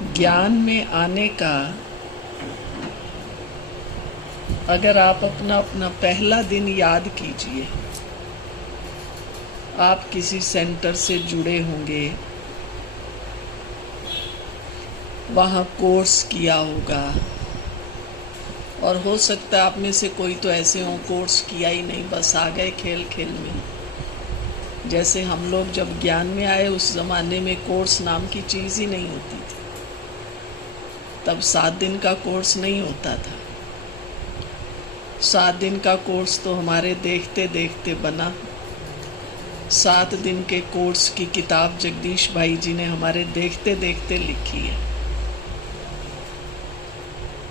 ज्ञान में आने का अगर आप अपना अपना पहला दिन याद कीजिए। आप किसी सेंटर से जुड़े होंगे, वहाँ कोर्स किया होगा, और हो सकता है आप में से कोई तो ऐसे हो कोर्स किया ही नहीं, बस आ गए खेल खेल में। जैसे हम लोग जब ज्ञान में आए उस ज़माने में कोर्स नाम की चीज़ ही नहीं होती थी। तब 7 दिन का कोर्स नहीं होता था। 7 दिन का कोर्स तो हमारे देखते देखते बना। 7 दिन के कोर्स की किताब जगदीश भाई जी ने हमारे देखते देखते लिखी है।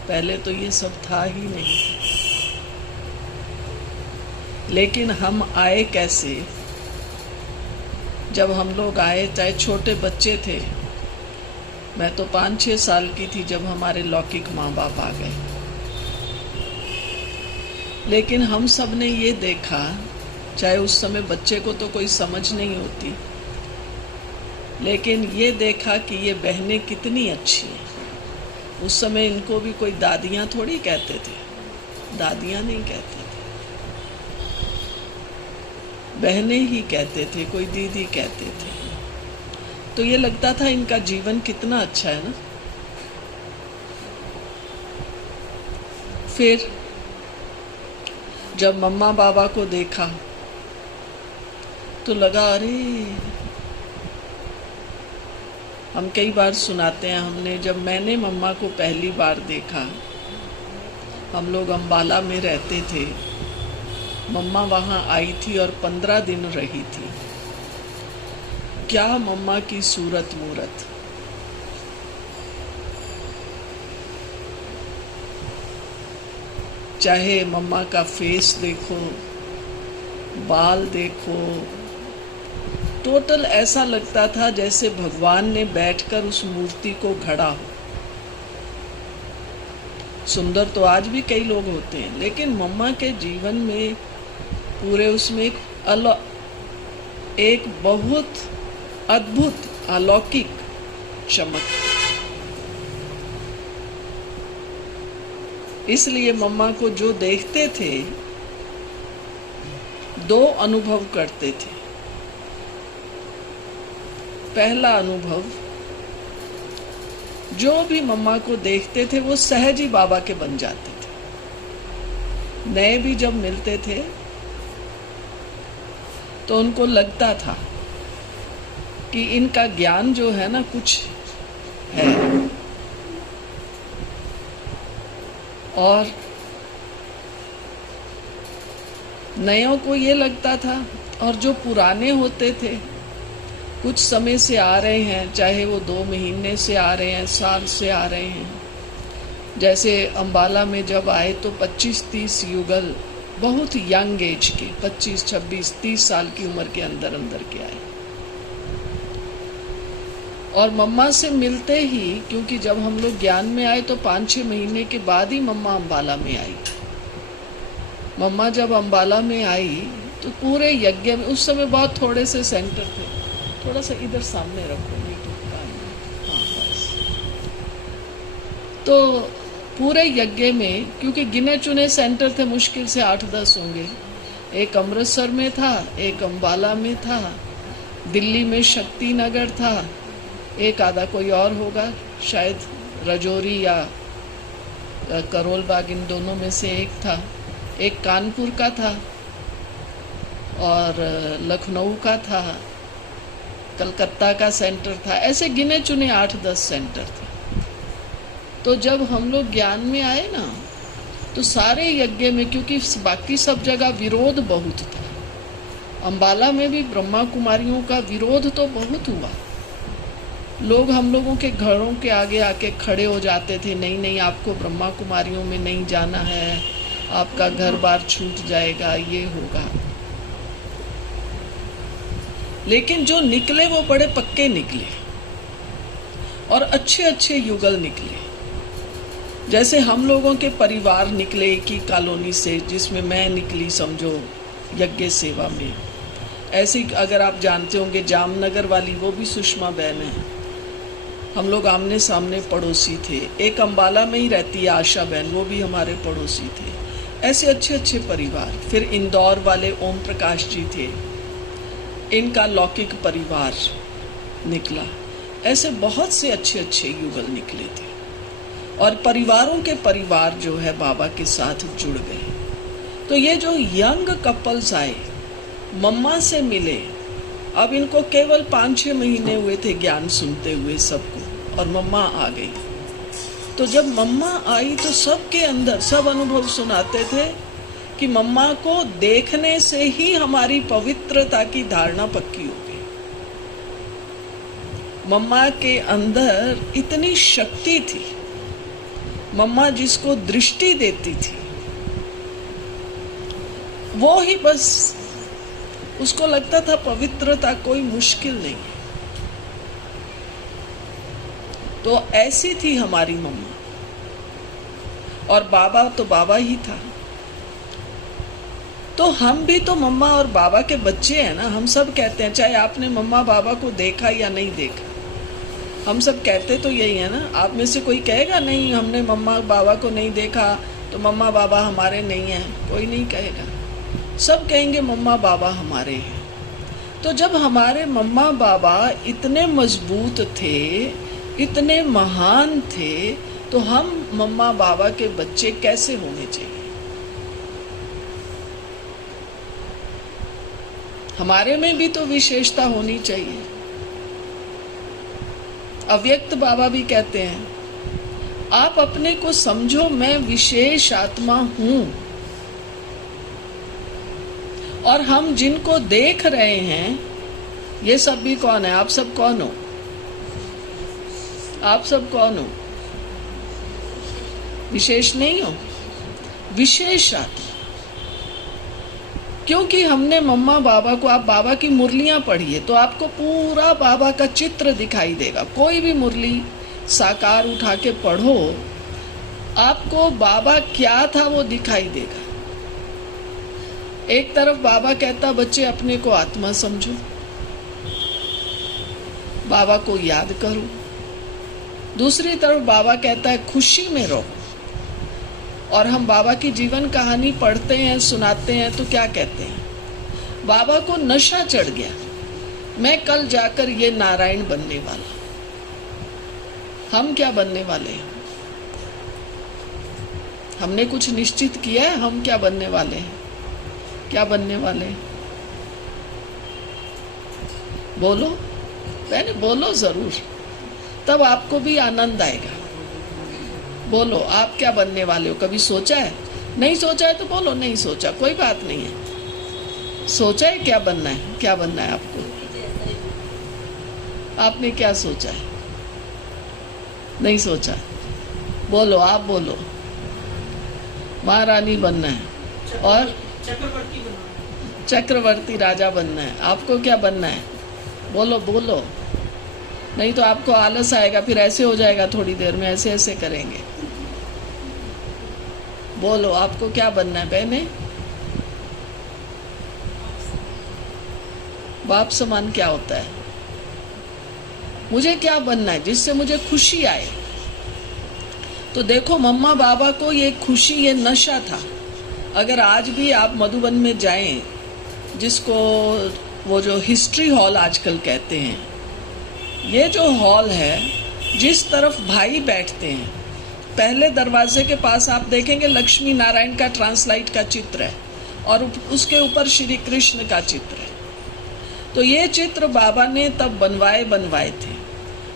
पहले तो ये सब था ही नहीं। लेकिन हम आए कैसे? जब हम लोग आए, चाहे छोटे बच्चे थे, मैं तो 5-6 साल की थी जब हमारे लौकिक माँ बाप आ गए। लेकिन हम सब ने ये देखा, चाहे उस समय बच्चे को तो कोई समझ नहीं होती, लेकिन ये देखा कि ये बहनें कितनी अच्छी हैं। उस समय इनको भी कोई दादियाँ थोड़ी कहते थे, दादियाँ नहीं कहते थे, बहनें ही कहते थे, कोई दीदी कहते थे। तो ये लगता था इनका जीवन कितना अच्छा है ना। फिर जब मम्मा बाबा को देखा तो लगा, अरे हम कई बार सुनाते हैं, मैंने मम्मा को पहली बार देखा, हम लोग अम्बाला में रहते थे, मम्मा वहाँ आई थी और 15 दिन रही थी। क्या मम्मा की सूरत मूरत! चाहे मम्मा का फेस देखो, बाल देखो, टोटल ऐसा लगता था जैसे भगवान ने बैठकर उस मूर्ति को घड़ा हो। सुंदर तो आज भी कई लोग होते हैं, लेकिन मम्मा के जीवन में पूरे उसमें एक बहुत अद्भुत अलौकिक चमक। इसलिए मम्मा को जो देखते थे, 2 अनुभव करते थे। पहला अनुभव, जो भी मम्मा को देखते थे वो सहज ही बाबा के बन जाते थे। नए भी जब मिलते थे तो उनको लगता था कि इनका ज्ञान जो है ना कुछ है, और नयों को ये लगता था, और जो पुराने होते थे, कुछ समय से आ रहे हैं, चाहे वो 2 महीने से आ रहे हैं, साल से आ रहे हैं। जैसे अम्बाला में जब आए तो 25-30 युगल, बहुत यंग एज के, 25, 26, 30 साल की उम्र के अंदर के आए। और मम्मा से मिलते ही, क्योंकि जब हम लोग ज्ञान में आए तो 5-6 महीने के बाद ही मम्मा अम्बाला में आई। मम्मा जब अम्बाला में आई तो पूरे यज्ञ में, उस समय बहुत थोड़े से सेंटर थे, थोड़ा सा इधर सामने रखो, हाँ बस। तो पूरे यज्ञ में, क्योंकि गिने चुने सेंटर थे, मुश्किल से 8-10 होंगे। एक अमृतसर में था, एक अम्बाला में था, दिल्ली में शक्ति नगर था, एक आधा कोई और होगा, शायद रजौरी या करोल बाग, इन दोनों में से एक था। एक कानपुर का था और लखनऊ का था, कलकत्ता का सेंटर था। ऐसे गिने चुने 8-10 सेंटर थे। तो जब हम लोग ज्ञान में आए ना, तो सारे यज्ञ में, क्योंकि बाकी सब जगह विरोध बहुत था, अम्बाला में भी ब्रह्मा कुमारियों का विरोध तो बहुत हुआ। लोग हम लोगों के घरों के आगे आके खड़े हो जाते थे, नहीं नहीं आपको ब्रह्मा कुमारियों में नहीं जाना है, आपका घर बार छूट जाएगा, ये होगा। लेकिन जो निकले वो बड़े पक्के निकले और अच्छे अच्छे युगल निकले। जैसे हम लोगों के परिवार निकले एक ही कॉलोनी से, जिसमें मैं निकली समझो यज्ञ सेवा में। ऐसी, अगर आप जानते होंगे, जामनगर वाली, वो भी सुषमा बहन है। हम लोग आमने सामने पड़ोसी थे। एक अंबाला में ही रहती है आशा बहन, वो भी हमारे पड़ोसी थे। ऐसे अच्छे अच्छे परिवार। फिर इंदौर वाले ओम प्रकाश जी थे, इनका लौकिक परिवार निकला। ऐसे बहुत से अच्छे अच्छे युगल निकले थे और परिवारों के परिवार जो है बाबा के साथ जुड़ गए। तो ये जो यंग कपल्स आए, मम्मा से मिले, अब इनको केवल 5-6 महीने हुए थे ज्ञान सुनते हुए सबको, और मम्मा आ गई। तो जब मम्मा आई तो सबके अंदर सब अनुभव सुनाते थे कि मम्मा को देखने से ही हमारी पवित्रता की धारणा पक्की हो गई। मम्मा के अंदर इतनी शक्ति थी, मम्मा जिसको दृष्टि देती थी वो ही बस, उसको लगता था पवित्रता कोई मुश्किल नहीं है। तो ऐसी थी हमारी मम्मा, और बाबा तो बाबा ही था। तो हम भी तो मम्मा और बाबा के बच्चे हैं ना। हम सब कहते हैं, चाहे आपने मम्मा बाबा को देखा या नहीं देखा, हम सब कहते तो यही है ना। आप में से कोई कहेगा नहीं हमने मम्मा बाबा को नहीं देखा तो मम्मा बाबा हमारे नहीं हैं? कोई नहीं कहेगा, सब कहेंगे मम्मा बाबा हमारे हैं। तो जब हमारे मम्मा बाबा इतने मजबूत थे, इतने महान थे, तो हम मम्मा बाबा के बच्चे कैसे होने चाहिए? हमारे में भी तो विशेषता होनी चाहिए। अव्यक्त बाबा भी कहते हैं, आप अपने को समझो मैं विशेष आत्मा हूं, और हम जिनको देख रहे हैं ये सब भी कौन है? आप सब कौन हो? आप सब कौन हो? विशेष नहीं हो, विशेष आत्मा। क्योंकि हमने मम्मा बाबा को, आप बाबा की मुरलियां पढ़िए तो आपको पूरा बाबा का चित्र दिखाई देगा। कोई भी मुरली साकार उठा के पढ़ो, आपको बाबा क्या था वो दिखाई देगा। एक तरफ बाबा कहता बच्चे अपने को आत्मा समझो, बाबा को याद करो। दूसरी तरफ बाबा कहता है खुशी में रहो। और हम बाबा की जीवन कहानी पढ़ते हैं, सुनाते हैं तो क्या कहते हैं? बाबा को नशा चढ़ गया, मैं कल जाकर ये नारायण बनने वाला। हम क्या बनने वाले हैं? हमने कुछ निश्चित किया है हम क्या बनने वाले हैं? क्या बनने वाले हैं? बोलो बहने, बोलो जरूर, तब आपको भी आनंद आएगा। बोलो आप क्या बनने वाले हो? कभी सोचा है? नहीं सोचा है तो बोलो नहीं सोचा, कोई बात नहीं है। सोचा है क्या बनना है? क्या बनना है आपको? आपने क्या सोचा है? नहीं सोचा? बोलो, आप बोलो। महारानी बनना है और चक्रवर्ती राजा बनना है। आपको क्या बनना है? बोलो बोलो, नहीं तो आपको आलस आएगा, फिर ऐसे हो जाएगा थोड़ी देर में, ऐसे ऐसे करेंगे। बोलो आपको क्या बनना है बहने? बाप समान क्या होता है? मुझे क्या बनना है जिससे मुझे खुशी आए? तो देखो मम्मा बाबा को ये खुशी, ये नशा था। अगर आज भी आप मधुबन में जाएं, जिसको वो जो हिस्ट्री हॉल आजकल कहते हैं, ये जो हॉल है जिस तरफ भाई बैठते हैं, पहले दरवाजे के पास आप देखेंगे लक्ष्मी नारायण का ट्रांसलाइट का चित्र है और उसके ऊपर श्री कृष्ण का चित्र है। तो ये चित्र बाबा ने तब बनवाए थे।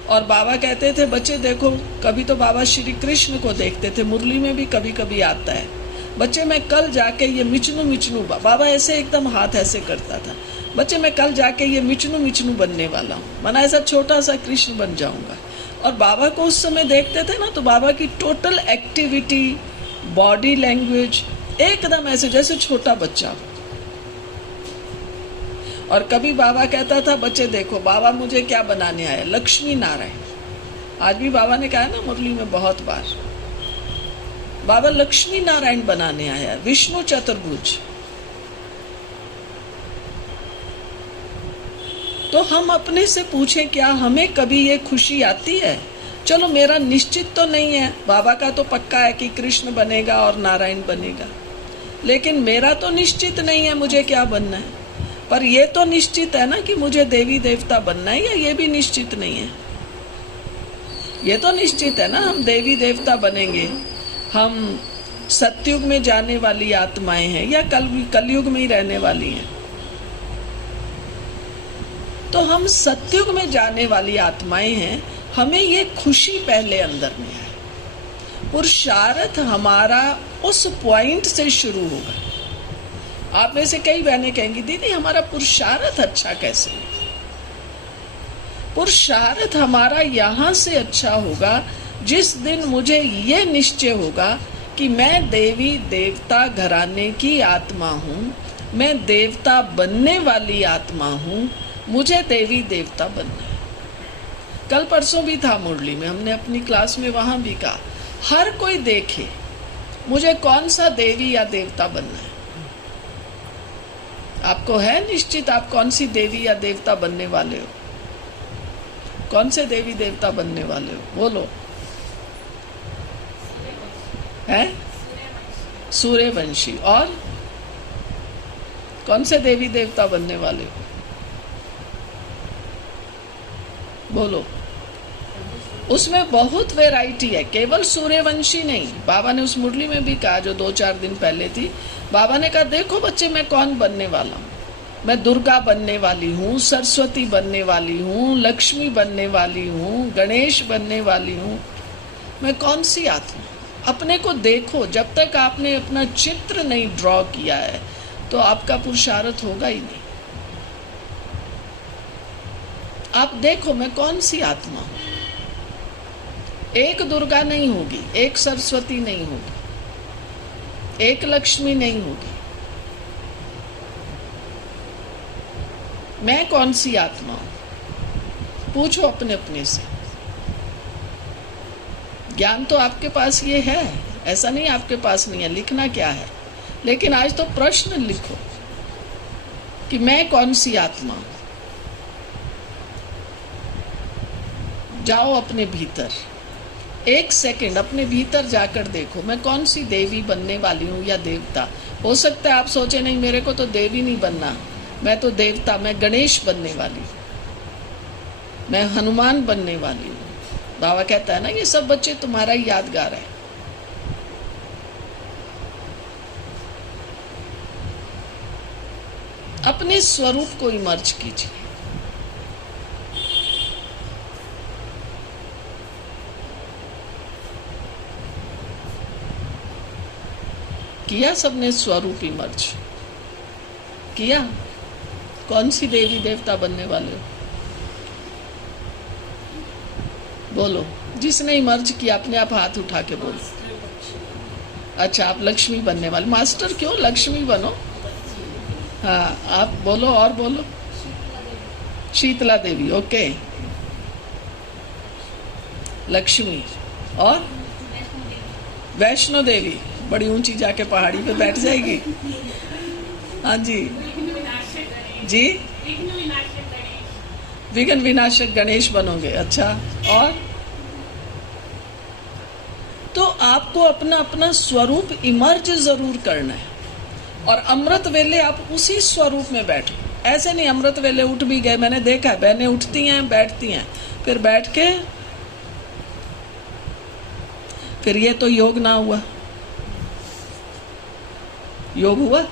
और बाबा कहते थे बच्चे देखो, कभी तो बाबा श्री कृष्ण को देखते थे, मुरली में भी कभी कभी आता है, बच्चे मैं कल जाके ये मिचनू बाबा ऐसे एकदम हाथ ऐसे करता था, बच्चे मैं कल जाके ये मिचनू बनने वाला हूँ, मना ऐसा छोटा सा कृष्ण बन जाऊंगा। और बाबा को उस समय देखते थे ना, तो बाबा की टोटल एक्टिविटी, बॉडी लैंग्वेज एकदम ऐसे जैसे छोटा बच्चा। और कभी बाबा कहता था बच्चे देखो बाबा मुझे क्या बनाने आया, लक्ष्मी नारायण। आज भी बाबा ने कहा ना मुरली में बहुत बार, बाबा लक्ष्मी नारायण बनाने आया, विष्णु चतुर्भुज। तो हम अपने से पूछें, क्या हमें कभी ये खुशी आती है? चलो मेरा निश्चित तो नहीं है, बाबा का तो पक्का है कि कृष्ण बनेगा और नारायण बनेगा, लेकिन मेरा तो निश्चित नहीं है मुझे क्या बनना है। पर ये तो निश्चित है ना कि मुझे देवी देवता बनना है, या ये भी निश्चित नहीं है? ये तो निश्चित है ना, हम देवी देवता बनेंगे, हम सतयुग में जाने वाली आत्माएं हैं या कलयुग में ही रहने वाली हैं। तो हम सतयुग में जाने वाली आत्माएं हैं, हमें ये खुशी पहले अंदर में है। पुरुषार्थ हमारा उस पॉइंट से शुरू होगा। आप में से कई बहनें कहेंगी, दीदी हमारा पुरुषार्थ अच्छा कैसे है? पुरुषार्थ हमारा यहाँ से अच्छा होगा जिस दिन मुझे ये निश्चय होगा कि मैं देवी देवता घराने की आत्मा हूँ, मैं देवता बनने वाली आत्मा हूँ, मुझे देवी देवता बनना है। कल परसों भी था मुरली में, हमने अपनी क्लास में वहाँ भी कहा, हर कोई देखे मुझे कौन सा देवी या देवता बनना है। आपको है निश्चित आप कौन सी देवी या देवता बनने वाले हो? कौन से देवी देवता बनने वाले हो? बोलो। है सूर्यवंशी। और कौन से देवी देवता बनने वाले हो? बोलो। उसमें बहुत वैरायटी है, केवल सूर्यवंशी नहीं। बाबा ने उस मुरली में भी कहा जो 2-4 दिन पहले थी, बाबा ने कहा देखो बच्चे मैं कौन बनने वाला हूँ। मैं दुर्गा बनने वाली हूँ, सरस्वती बनने वाली हूँ, लक्ष्मी बनने वाली हूँ, गणेश बनने वाली हूँ। मैं कौन सी आत्मा? अपने को देखो। जब तक आपने अपना चित्र नहीं ड्रॉ किया है तो आपका पुरुषार्थ होगा ही नहीं। आप देखो मैं कौन सी आत्मा हूँ। एक दुर्गा नहीं होगी, एक सरस्वती नहीं होगी, एक लक्ष्मी नहीं होगी। मैं कौन सी आत्मा हूं? पूछो अपने अपने से। ज्ञान तो आपके पास ये है, ऐसा नहीं आपके पास नहीं है। लिखना क्या है, लेकिन आज तो प्रश्न लिखो कि मैं कौन सी आत्मा हूं। जाओ अपने भीतर, 1 सेकंड अपने भीतर जाकर देखो मैं कौन सी देवी बनने वाली हूँ या देवता। हो सकता है आप सोचे नहीं मेरे को तो देवी नहीं बनना, मैं तो देवता, मैं गणेश बनने वाली हूँ, मैं हनुमान बनने वाली हूँ। बाबा कहता है ना ये सब बच्चे तुम्हारा ही यादगार है। अपने स्वरूप को इमर्ज कीजिए। किया सबने स्वरूप इमर्ज किया? कौन सी देवी देवता बनने वाले हो? बोलो। जिसने इमर्ज किया अपने आप हाथ उठा के बोलो। अच्छा आप लक्ष्मी बनने वाले। मास्टर क्यों? लक्ष्मी बनो। हाँ आप बोलो और बोलो। शीतला देवी। ओके लक्ष्मी। और वैष्णो देवी बड़ी ऊंची जाके पहाड़ी पे बैठ जाएगी। हाँ जी जी विघ्न विनाशक गणेश बनोगे। अच्छा और तो आपको अपना अपना स्वरूप इमर्ज जरूर करना है। और अमृत वेले आप उसी स्वरूप में बैठो। ऐसे नहीं अमृत वेले उठ भी गए, मैंने देखा है बहनें उठती हैं बैठती हैं, फिर बैठ के फिर ये तो योग ना हुआ। योग हुआ?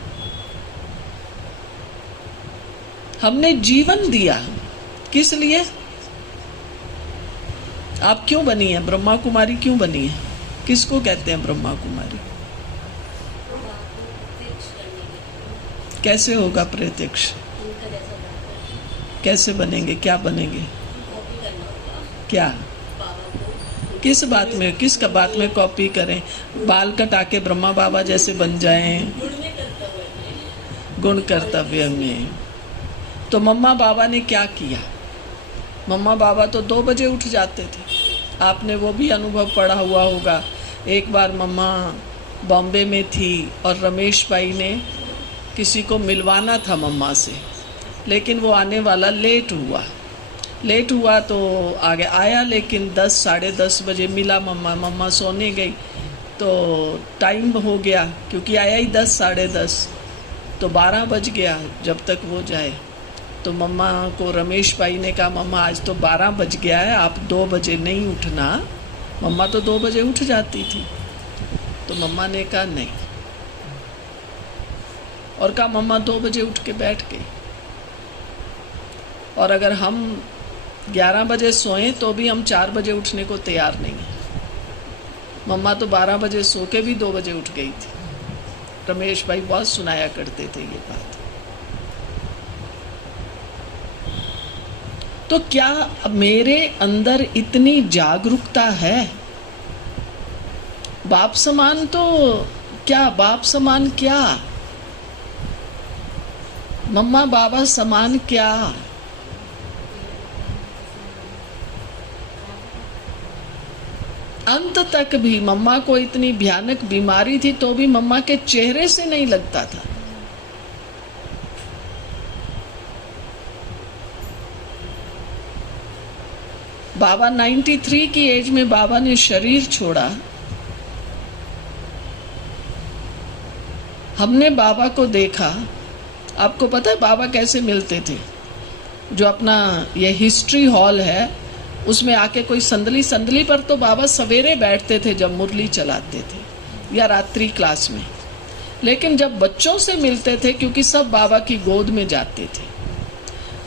हमने जीवन दिया किस लिए? आप क्यों बनी है? ब्रह्मा कुमारी क्यों बनी है? किसको कहते हैं ब्रह्मा कुमारी? कैसे होगा प्रत्यक्ष? कैसे बनेंगे? क्या बनेंगे? क्या किस बात में, किस का बात में कॉपी करें? बाल कटा के ब्रह्मा बाबा जैसे बन जाएं? गुण कर्तव्य में। तो मम्मा बाबा ने क्या किया? मम्मा बाबा तो 2 बजे उठ जाते थे। आपने वो भी अनुभव पढ़ा हुआ होगा। एक बार मम्मा बॉम्बे में थी और रमेश भाई ने किसी को मिलवाना था मम्मा से, लेकिन वो आने वाला लेट हुआ तो आगे आया, लेकिन 10 साढ़े 10 बजे मिला। मम्मा सोने गई तो टाइम हो गया, क्योंकि आया ही 10 साढ़े 10, तो 12 बज गया जब तक वो जाए। तो मम्मा को रमेश भाई ने कहा, मम्मा आज तो 12 बज गया है, आप 2 बजे नहीं उठना। मम्मा तो 2 बजे उठ जाती थी। तो मम्मा ने कहा नहीं, और कहा मम्मा 2 बजे उठ के बैठ गई। और अगर हम 11 बजे सोएं तो भी हम 4 बजे उठने को तैयार नहीं है। मम्मा तो 12 बजे सो के भी 2 बजे उठ गई थी। रमेश भाई बहुत सुनाया करते थे ये बात। तो क्या मेरे अंदर इतनी जागरूकता है? बाप समान तो क्या, बाप समान क्या, मम्मा बाबा समान क्या? अंत तक भी मम्मा को इतनी भयानक बीमारी थी तो भी मम्मा के चेहरे से नहीं लगता था। बाबा 93 की एज में बाबा ने शरीर छोड़ा। हमने बाबा को देखा। आपको पता है बाबा कैसे मिलते थे? जो अपना ये हिस्ट्री हॉल है उसमें आके कोई संदली पर तो बाबा सवेरे बैठते थे जब मुरली चलाते थे, या रात्रि क्लास में। लेकिन जब बच्चों से मिलते थे, क्योंकि सब बाबा की गोद में जाते थे,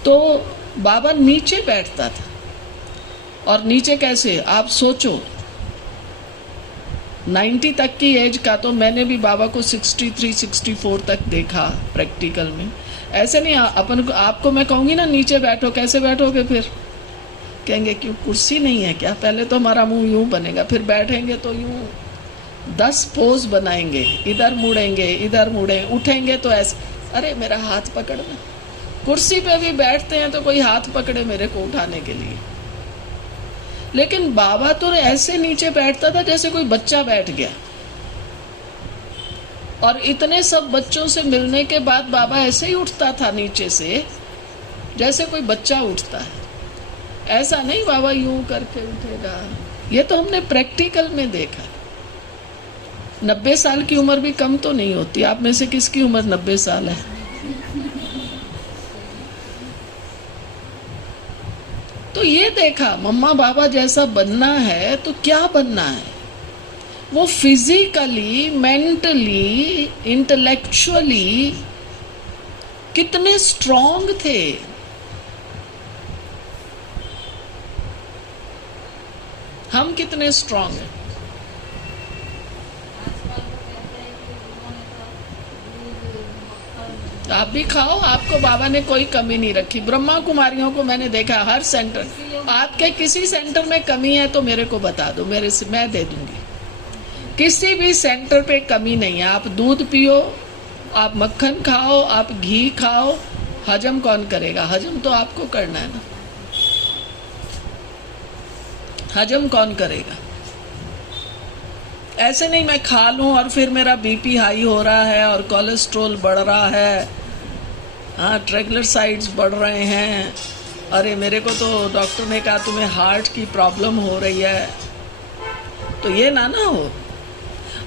तो बाबा नीचे बैठता था। और नीचे कैसे, आप सोचो 90 तक की एज का, तो मैंने भी बाबा को 63-64 तक देखा प्रैक्टिकल में। ऐसे नहीं अपन को, आपको मैं कहूँगी ना नीचे बैठो, कैसे बैठोगे? फिर कहेंगे क्यों, कुर्सी नहीं है क्या? पहले तो हमारा मुंह यूं बनेगा, फिर बैठेंगे तो यूं 10 पोज बनाएंगे, इधर मुड़ेंगे, इधर मुड़े, उठेंगे तो ऐसे, अरे मेरा हाथ पकड़ना। कुर्सी पे भी बैठते हैं तो कोई हाथ पकड़े मेरे को उठाने के लिए। लेकिन बाबा तो ऐसे नीचे बैठता था जैसे कोई बच्चा बैठ गया। और इतने सब बच्चों से मिलने के बाद बाबा ऐसे ही उठता था नीचे से जैसे कोई बच्चा उठता है। ऐसा नहीं बाबा यूं करके उठेगा। ये तो हमने प्रैक्टिकल में देखा। 90 साल की उम्र भी कम तो नहीं होती। आप में से किसकी उम्र 90 साल है? तो ये देखा मम्मा बाबा जैसा बनना है तो क्या बनना है? वो फिजिकली, मेंटली, इंटेलेक्चुअली कितने स्ट्रांग थे। हम कितने स्ट्रांग हैं? आप भी खाओ, आपको बाबा ने कोई कमी नहीं रखी। ब्रह्मा कुमारियों को मैंने देखा हर सेंटर। आपके किसी सेंटर में कमी है तो मेरे को बता दो, मेरे से मैं दे दूंगी। किसी भी सेंटर पे कमी नहीं है। आप दूध पियो, आप मक्खन खाओ, आप घी खाओ, हजम कौन करेगा? हजम तो आपको करना है ना। हजम कौन करेगा? ऐसे नहीं मैं खा लूं और फिर मेरा बीपी हाई हो रहा है और कोलेस्ट्रॉल बढ़ रहा है, हाँ ट्राइग्लिसराइड्स बढ़ रहे हैं, अरे मेरे को तो डॉक्टर ने कहा तुम्हें हार्ट की प्रॉब्लम हो रही है, तो ये ना हो।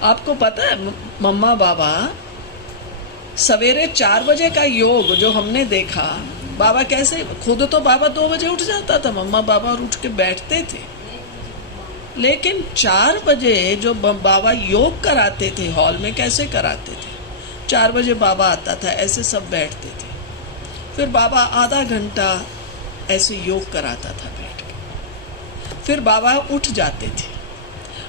आपको पता है मम्मा बाबा सवेरे 4 बजे का योग जो हमने देखा, बाबा कैसे, खुद तो बाबा 2 बजे उठ जाता था मम्मा बाबा और उठ के बैठते थे, लेकिन 4 बजे जो बाबा योग कराते थे हॉल में, कैसे कराते थे? 4 बजे बाबा आता था, ऐसे सब बैठते थे, फिर बाबा आधा घंटा ऐसे योग कराता था बैठ के, फिर बाबा उठ जाते थे।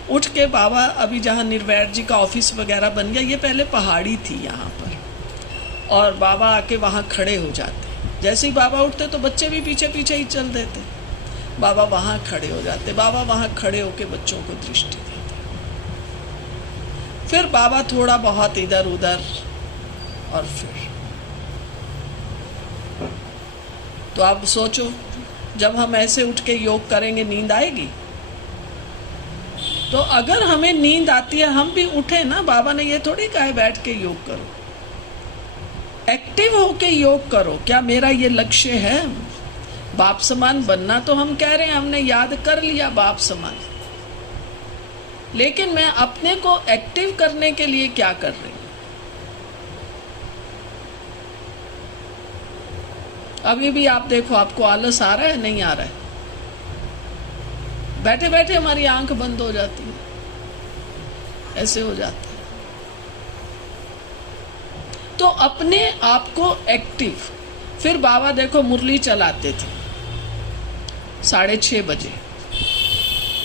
उठ के बाबा, अभी जहाँ निर्वैर जी का ऑफिस वगैरह बन गया, ये पहले पहाड़ी थी यहाँ पर, और बाबा आके वहाँ खड़े हो जाते। जैसे ही बाबा उठते तो बच्चे भी पीछे पीछे ही चल देते। बाबा वहाँ खड़े हो जाते, बाबा वहाँ खड़े होके बच्चों को दृष्टि देते। फिर बाबा थोड़ा बहुत इधर उधर, और फिर तो आप सोचो जब हम ऐसे उठ के योग करेंगे नींद आएगी? तो अगर हमें नींद आती है हम भी उठे ना, बाबा ने ये थोड़ी कहा है बैठ के योग करो। एक्टिव होके योग करो। क्या मेरा ये लक्ष्य है? बाप समान बनना तो हम कह रहे हैं, हमने याद कर लिया बाप समान, लेकिन मैं अपने को एक्टिव करने के लिए क्या कर रही हूं? अभी भी आप देखो, आपको आलस आ रहा है, नहीं आ रहा है? बैठे बैठे हमारी आंख बंद हो जाती है, ऐसे हो जाता है। तो अपने आप को एक्टिव। फिर बाबा देखो मुरली चलाते थे 6:30 बजे,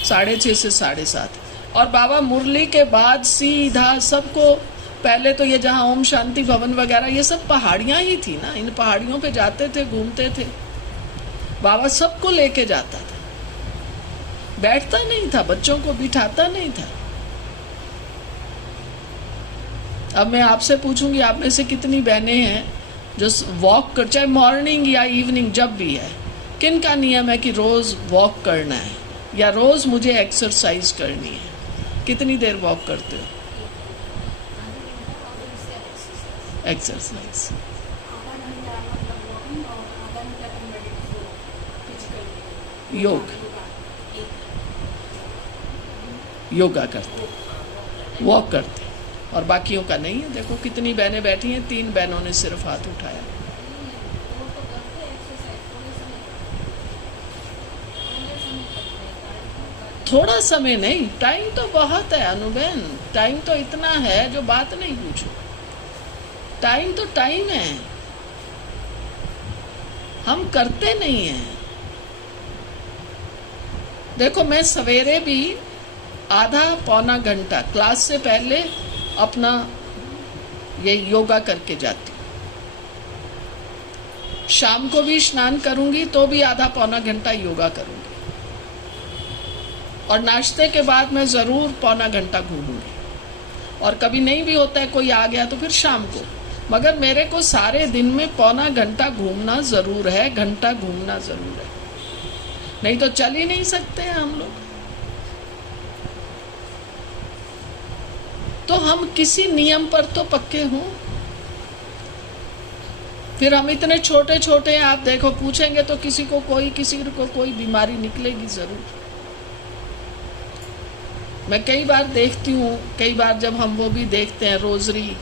6:30 से 7:30, और बाबा मुरली के बाद सीधा सबको, पहले तो ये जहाँ ओम शांति भवन वगैरह ये सब पहाड़ियाँ ही थी ना, इन पहाड़ियों पे जाते थे, घूमते थे। बाबा सबको लेके जाता था, बैठता नहीं था, बच्चों को बिठाता नहीं था। अब मैं आपसे पूछूंगी, आप में से कितनी बहनें हैं जो वॉक कर, चाहे मॉर्निंग या इवनिंग जब भी है, किन का नियम है कि रोज वॉक करना है या रोज मुझे एक्सरसाइज करनी है? कितनी देर वॉक करते हो? एक्सरसाइज योग, योगा करते, वॉक करते, और बाकियों का नहीं है। देखो कितनी बहनें बैठी हैं, 3 बहनों ने सिर्फ हाथ उठाया। थोड़ा समय नहीं, टाइम तो बहुत है अनुबहन, टाइम तो इतना है जो बात नहीं पूछो। टाइम तो टाइम है, हम करते नहीं हैं। देखो मैं सवेरे भी आधा पौना घंटा क्लास से पहले अपना ये योगा करके जाती हूँ। शाम को भी स्नान करूंगी तो भी आधा पौना घंटा योगा करूंगी, और नाश्ते के बाद मैं जरूर पौना घंटा घूमूंगी, और कभी नहीं भी होता है, कोई आ गया तो फिर शाम को। मगर मेरे को सारे दिन में पौना घंटा घूमना जरूर है, घंटा घूमना जरूर है, नहीं तो चल ही नहीं सकते हैं हम लोग। तो हम किसी नियम पर तो पक्के हों। फिर हम इतने छोटे छोटे हैं, आप देखो पूछेंगे तो किसी को कोई बीमारी निकलेगी जरूर। मैं कई बार देखती हूँ, कई बार जब हम वो भी देखते हैं रोजरी,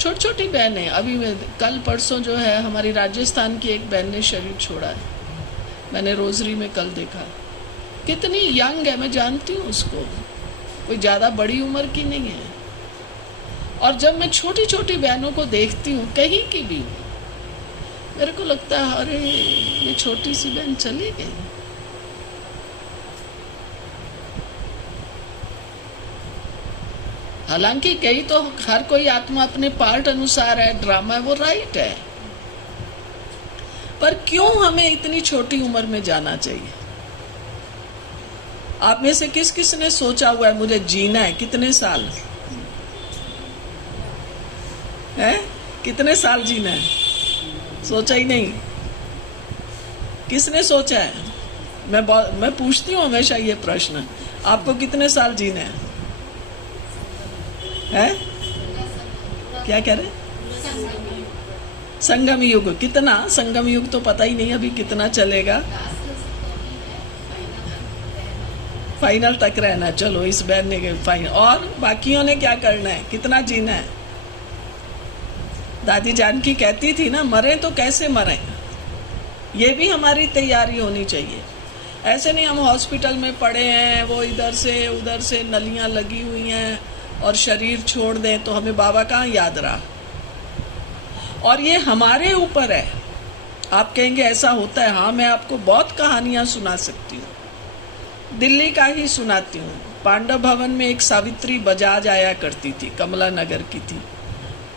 छोटी छोटी बहनें, अभी कल परसों जो है हमारी राजस्थान की एक बहन ने शरीर छोड़ा है, मैंने रोजरी में कल देखा। कितनी यंग है, मैं जानती हूँ उसको, कोई ज़्यादा बड़ी उम्र की नहीं है। और जब मैं छोटी छोटी बहनों को देखती हूँ कहीं की भी, मेरे को लगता है अरे ये छोटी सी बहन चली गई। हालांकि कई तो हर कोई आत्मा अपने पार्ट अनुसार है, ड्रामा है, वो राइट है, पर क्यों हमें इतनी छोटी उम्र में जाना चाहिए? आप में से किस किस ने सोचा हुआ है मुझे जीना है? कितने साल है? कितने साल जीना है? सोचा ही नहीं। किसने सोचा है? मैं पूछती हूँ हमेशा ये प्रश्न, आपको कितने साल जीना है? हैं? क्या कह रहे? संगम युग। कितना संगम युग तो पता ही नहीं अभी कितना चलेगा। फाइनल तक रहना। चलो इस बहन ने फाइनल, और बाकियों ने क्या करना है? कितना जीना है? दादी जानकी कहती थी ना, मरे तो कैसे मरे, ये भी हमारी तैयारी होनी चाहिए। ऐसे नहीं हम हॉस्पिटल में पड़े हैं, वो इधर से उधर से नलियां लगी हुई हैं और शरीर छोड़ दें तो हमें बाबा कहाँ याद रहा। और ये हमारे ऊपर है। आप कहेंगे ऐसा होता है, हाँ मैं आपको बहुत कहानियां सुना सकती हूँ, दिल्ली का ही सुनाती हूँ। पांडव भवन में एक सावित्री बजाज आया करती थी, कमला नगर की थी,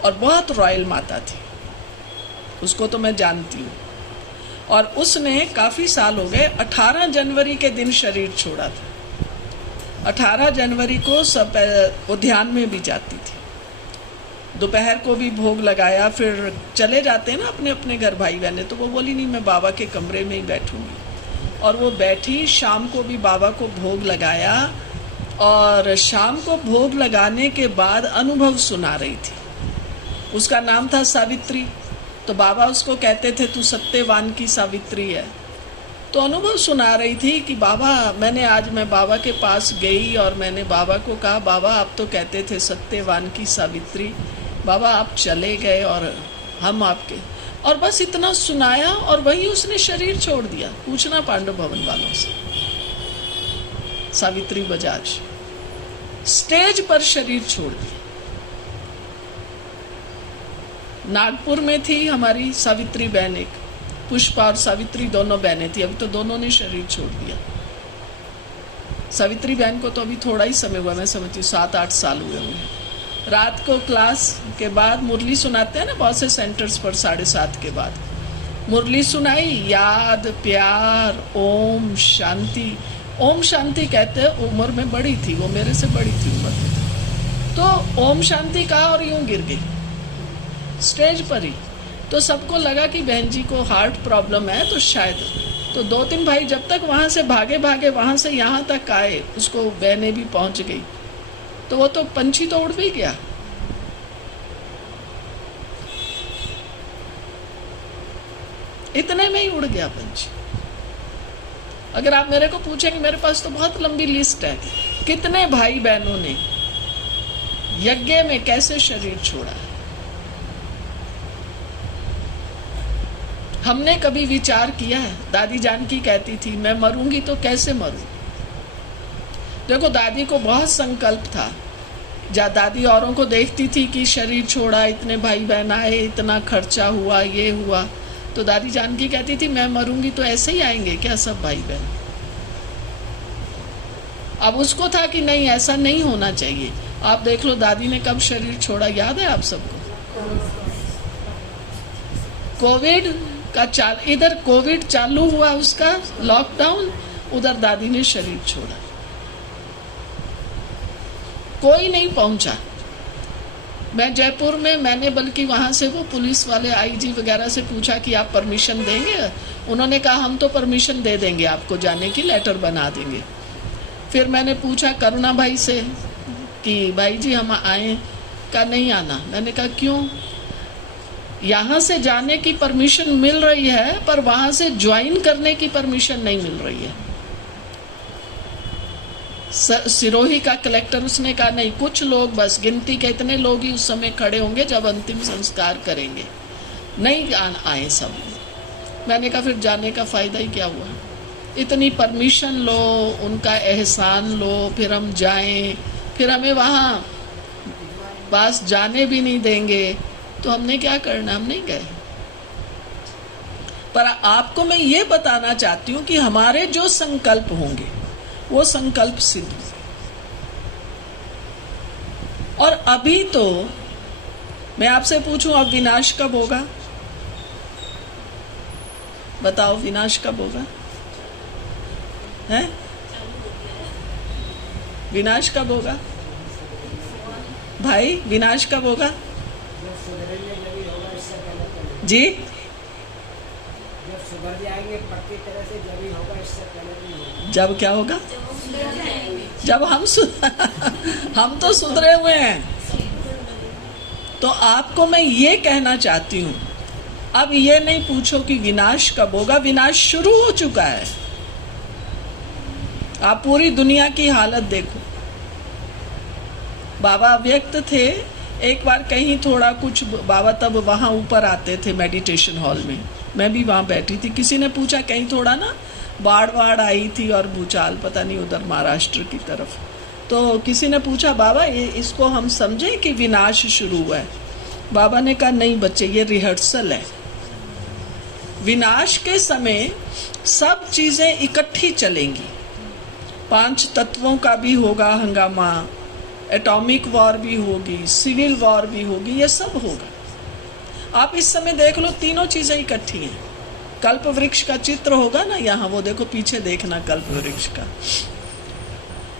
और बहुत रॉयल माता थी, उसको तो मैं जानती हूँ। और उसने काफ़ी साल हो गए, 18 जनवरी के दिन शरीर छोड़ा था। 18 जनवरी को सब उद्यान में भी जाती थी, दोपहर को भी भोग लगाया, फिर चले जाते हैं ना अपने अपने घर भाई बहने, तो वो बोली नहीं मैं बाबा के कमरे में ही बैठूंगी। और वो बैठी, शाम को भी बाबा को भोग लगाया, और शाम को भोग लगाने के बाद अनुभव सुना रही थी उसका नाम था सावित्री। तो बाबा उसको कहते थे तू सत्यवान की सावित्री है। तो अनुभव सुना रही थी कि बाबा मैं बाबा के पास गई और मैंने बाबा को कहा, बाबा आप तो कहते थे सत्यवान की सावित्री, बाबा आप चले गए और हम आपके, और बस इतना सुनाया और वही उसने शरीर छोड़ दिया। पूछना पांडव भवन वालों से। सावित्री बजाज स्टेज पर शरीर छोड़ दिया। नागपुर में थी हमारी सावित्री बहन, एक पुष्पा और सावित्री दोनों बहनें थी, अभी तो दोनों ने शरीर छोड़ दिया। सावित्री बहन को तो अभी थोड़ा ही समय हुआ, मैं समझती हूँ 7-8 साल हुए होंगे। रात को क्लास के बाद मुरली सुनाते हैं ना बहुत से सेंटर्स पर, 7:30 के बाद मुरली सुनाई, याद प्यार ओम शांति। ओम शांति कहते हैं, उम्र में बड़ी थी वो, मेरे से बड़ी थी उम्र में, तो ओम शांति कहा और यूं गिर गई स्टेज पर ही। तो सबको लगा कि बहन जी को हार्ट प्रॉब्लम है, तो शायद, तो 2-3 भाई जब तक वहां से भागे वहां से यहाँ तक आए, उसको बहनें भी पहुंच गई, तो वो तो पंछी तो उड़ भी गया। इतने में ही उड़ गया पंछी। अगर आप मेरे को पूछेंगे, मेरे पास तो बहुत लंबी लिस्ट है, कितने भाई बहनों ने यज्ञ में कैसे शरीर छोड़ा है। हमने कभी विचार किया है? दादी जानकी कहती थी मैं मरूंगी तो कैसे मरूं। देखो दादी को बहुत संकल्प था, जब दादी औरों को देखती थी कि शरीर छोड़ा, इतने भाई बहन आए, इतना खर्चा हुआ, ये हुआ, तो दादी जानकी कहती थी मैं मरूंगी तो ऐसे ही आएंगे क्या सब भाई बहन। अब उसको था कि नहीं ऐसा नहीं होना चाहिए। आप देख लो दादी ने कब शरीर छोड़ा, याद है आप सबको? कोविड का इधर कोविड चालू हुआ, उसका लॉकडाउन, उधर दादी ने शरीर छोड़ा। कोई नहीं पहुंचा। मैं जयपुर में, मैंने बल्कि वहां से वो पुलिस वाले आईजी वगैरह से पूछा कि आप परमिशन देंगे। उन्होंने कहा हम तो परमिशन दे देंगे आपको जाने की, लेटर बना देंगे। फिर मैंने पूछा करुणा भाई से कि भाई जी हम आए, का नहीं आना। मैंने कहा क्यों? यहाँ से जाने की परमिशन मिल रही है पर वहां से ज्वाइन करने की परमिशन नहीं मिल रही है। सिरोही का कलेक्टर, उसने कहा नहीं, कुछ लोग, बस गिनती के इतने लोग ही उस समय खड़े होंगे जब अंतिम संस्कार करेंगे, नहीं आए सब। मैंने कहा फिर जाने का फायदा ही क्या हुआ? इतनी परमिशन लो, उनका एहसान लो, फिर हम जाएं, फिर हमें वहां पास जाने भी नहीं देंगे, तो हमने क्या करना? हम नहीं गए। पर आपको मैं ये बताना चाहती हूँ कि हमारे जो संकल्प होंगे वो संकल्प सिद्ध। और अभी तो मैं आपसे पूछूं अब विनाश कब होगा? बताओ विनाश कब होगा? है विनाश कब होगा भाई? विनाश कब होगा जी? जब सुधर जाएंगे पक्की तरह से, जब ही होगा, इससे पहले नहीं होगा। जब क्या होगा? जब हम तो सुधरे हुए हैं। तो आपको मैं ये कहना चाहती हूँ, अब ये नहीं पूछो कि विनाश कब होगा, विनाश शुरू हो चुका है। आप पूरी दुनिया की हालत देखो। बाबा व्यक्त थे, एक बार कहीं थोड़ा कुछ, बाबा तब वहां ऊपर आते थे मेडिटेशन हॉल में, मैं भी वहां बैठी थी। किसी ने पूछा कहीं थोड़ा ना बाढ़ आई थी और भूचाल, पता नहीं उधर महाराष्ट्र की तरफ, तो किसी ने पूछा बाबा ये इसको हम समझे कि विनाश शुरू हुआ है? बाबा ने कहा नहीं बच्चे, ये रिहर्सल है। विनाश के समय सब चीजें इकट्ठी चलेंगी। 5 तत्वों का भी होगा हंगामा, एटॉमिक वॉर भी होगी, सिविल वॉर भी होगी, ये सब होगा। आप इस समय देख लो, तीनों चीजें इकट्ठी हैं। कल्प वृक्ष का चित्र होगा ना यहाँ, वो देखो पीछे देखना कल्प वृक्ष का।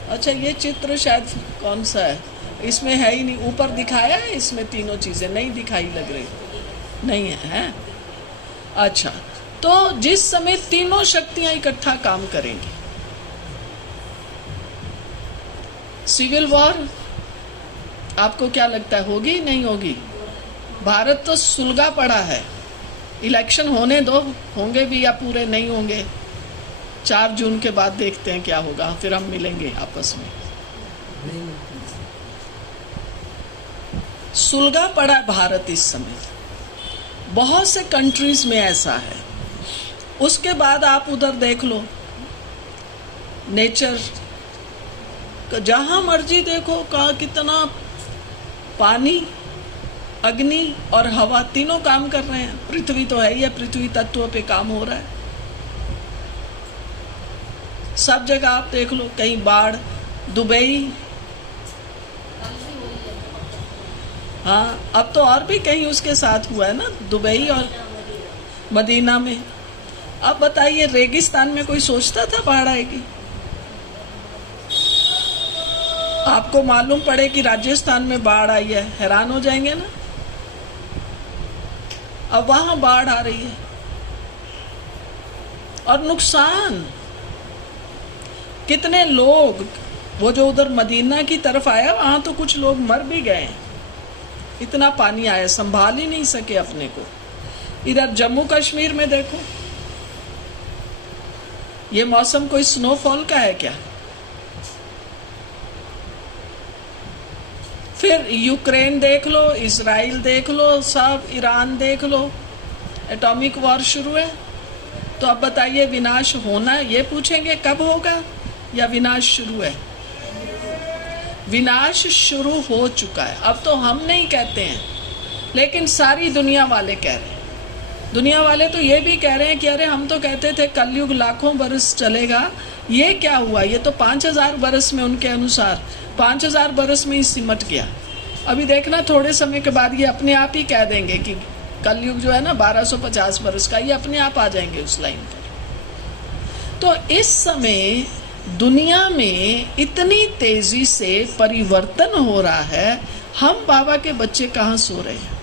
अच्छा ये चित्र शायद कौन सा है, इसमें है ही नहीं, ऊपर दिखाया है, इसमें तीनों चीजें नहीं दिखाई लग रही, नहीं है? अच्छा, तो जिस समय तीनों शक्तियां इकट्ठा काम करेंगी, सिविल वॉर आपको क्या लगता है होगी नहीं होगी? भारत तो सुलगा पड़ा है। इलेक्शन होने दो, होंगे भी या पूरे नहीं होंगे, 4 जून के बाद देखते हैं क्या होगा, फिर हम मिलेंगे आपस में। सुलगा पड़ा है भारत इस समय, बहुत से कंट्रीज में ऐसा है। उसके बाद आप उधर देख लो, नेचर जहां मर्जी देखो, कहा कितना पानी, अग्नि और हवा तीनों काम कर रहे हैं। पृथ्वी तो है ही है, पृथ्वी तत्वों पे काम हो रहा है। सब जगह आप देख लो, कहीं बाढ़, दुबई, हाँ अब तो और भी कहीं उसके साथ हुआ है ना, दुबई और मदीना में। अब बताइए, रेगिस्तान में कोई सोचता था बाढ़ आएगी? आपको मालूम पड़े कि राजस्थान में बाढ़ आई है, हैरान हो जाएंगे ना। अब वहां बाढ़ आ रही है और नुकसान कितने लोग, वो जो उधर मदीना की तरफ आया वहां तो कुछ लोग मर भी गए, इतना पानी आया, संभाल ही नहीं सके अपने को। इधर जम्मू कश्मीर में देखो, ये मौसम कोई स्नोफॉल का है क्या? फिर यूक्रेन देख लो, इजराइल देख लो, सब ईरान देख लो, एटॉमिक वॉर शुरू है। तो अब बताइए, विनाश होना, ये पूछेंगे कब होगा या विनाश शुरू है? विनाश शुरू हो चुका है। अब तो हम नहीं कहते हैं, लेकिन सारी दुनिया वाले कह रहे हैं। दुनिया वाले तो ये भी कह रहे हैं कि अरे हम तो कहते थे कलयुग लाखों बरस चलेगा, ये क्या हुआ? ये तो 5000 बरस में, उनके अनुसार 5000 बरस में ही सिमट गया। अभी देखना, थोड़े समय के बाद ये अपने आप ही कह देंगे कि कलयुग जो है ना 1250 बरस का, ये अपने आप आ जाएंगे उस लाइन पर। तो इस समय दुनिया में इतनी तेजी से परिवर्तन हो रहा है, हम बाबा के बच्चे कहाँ सो रहे हैं?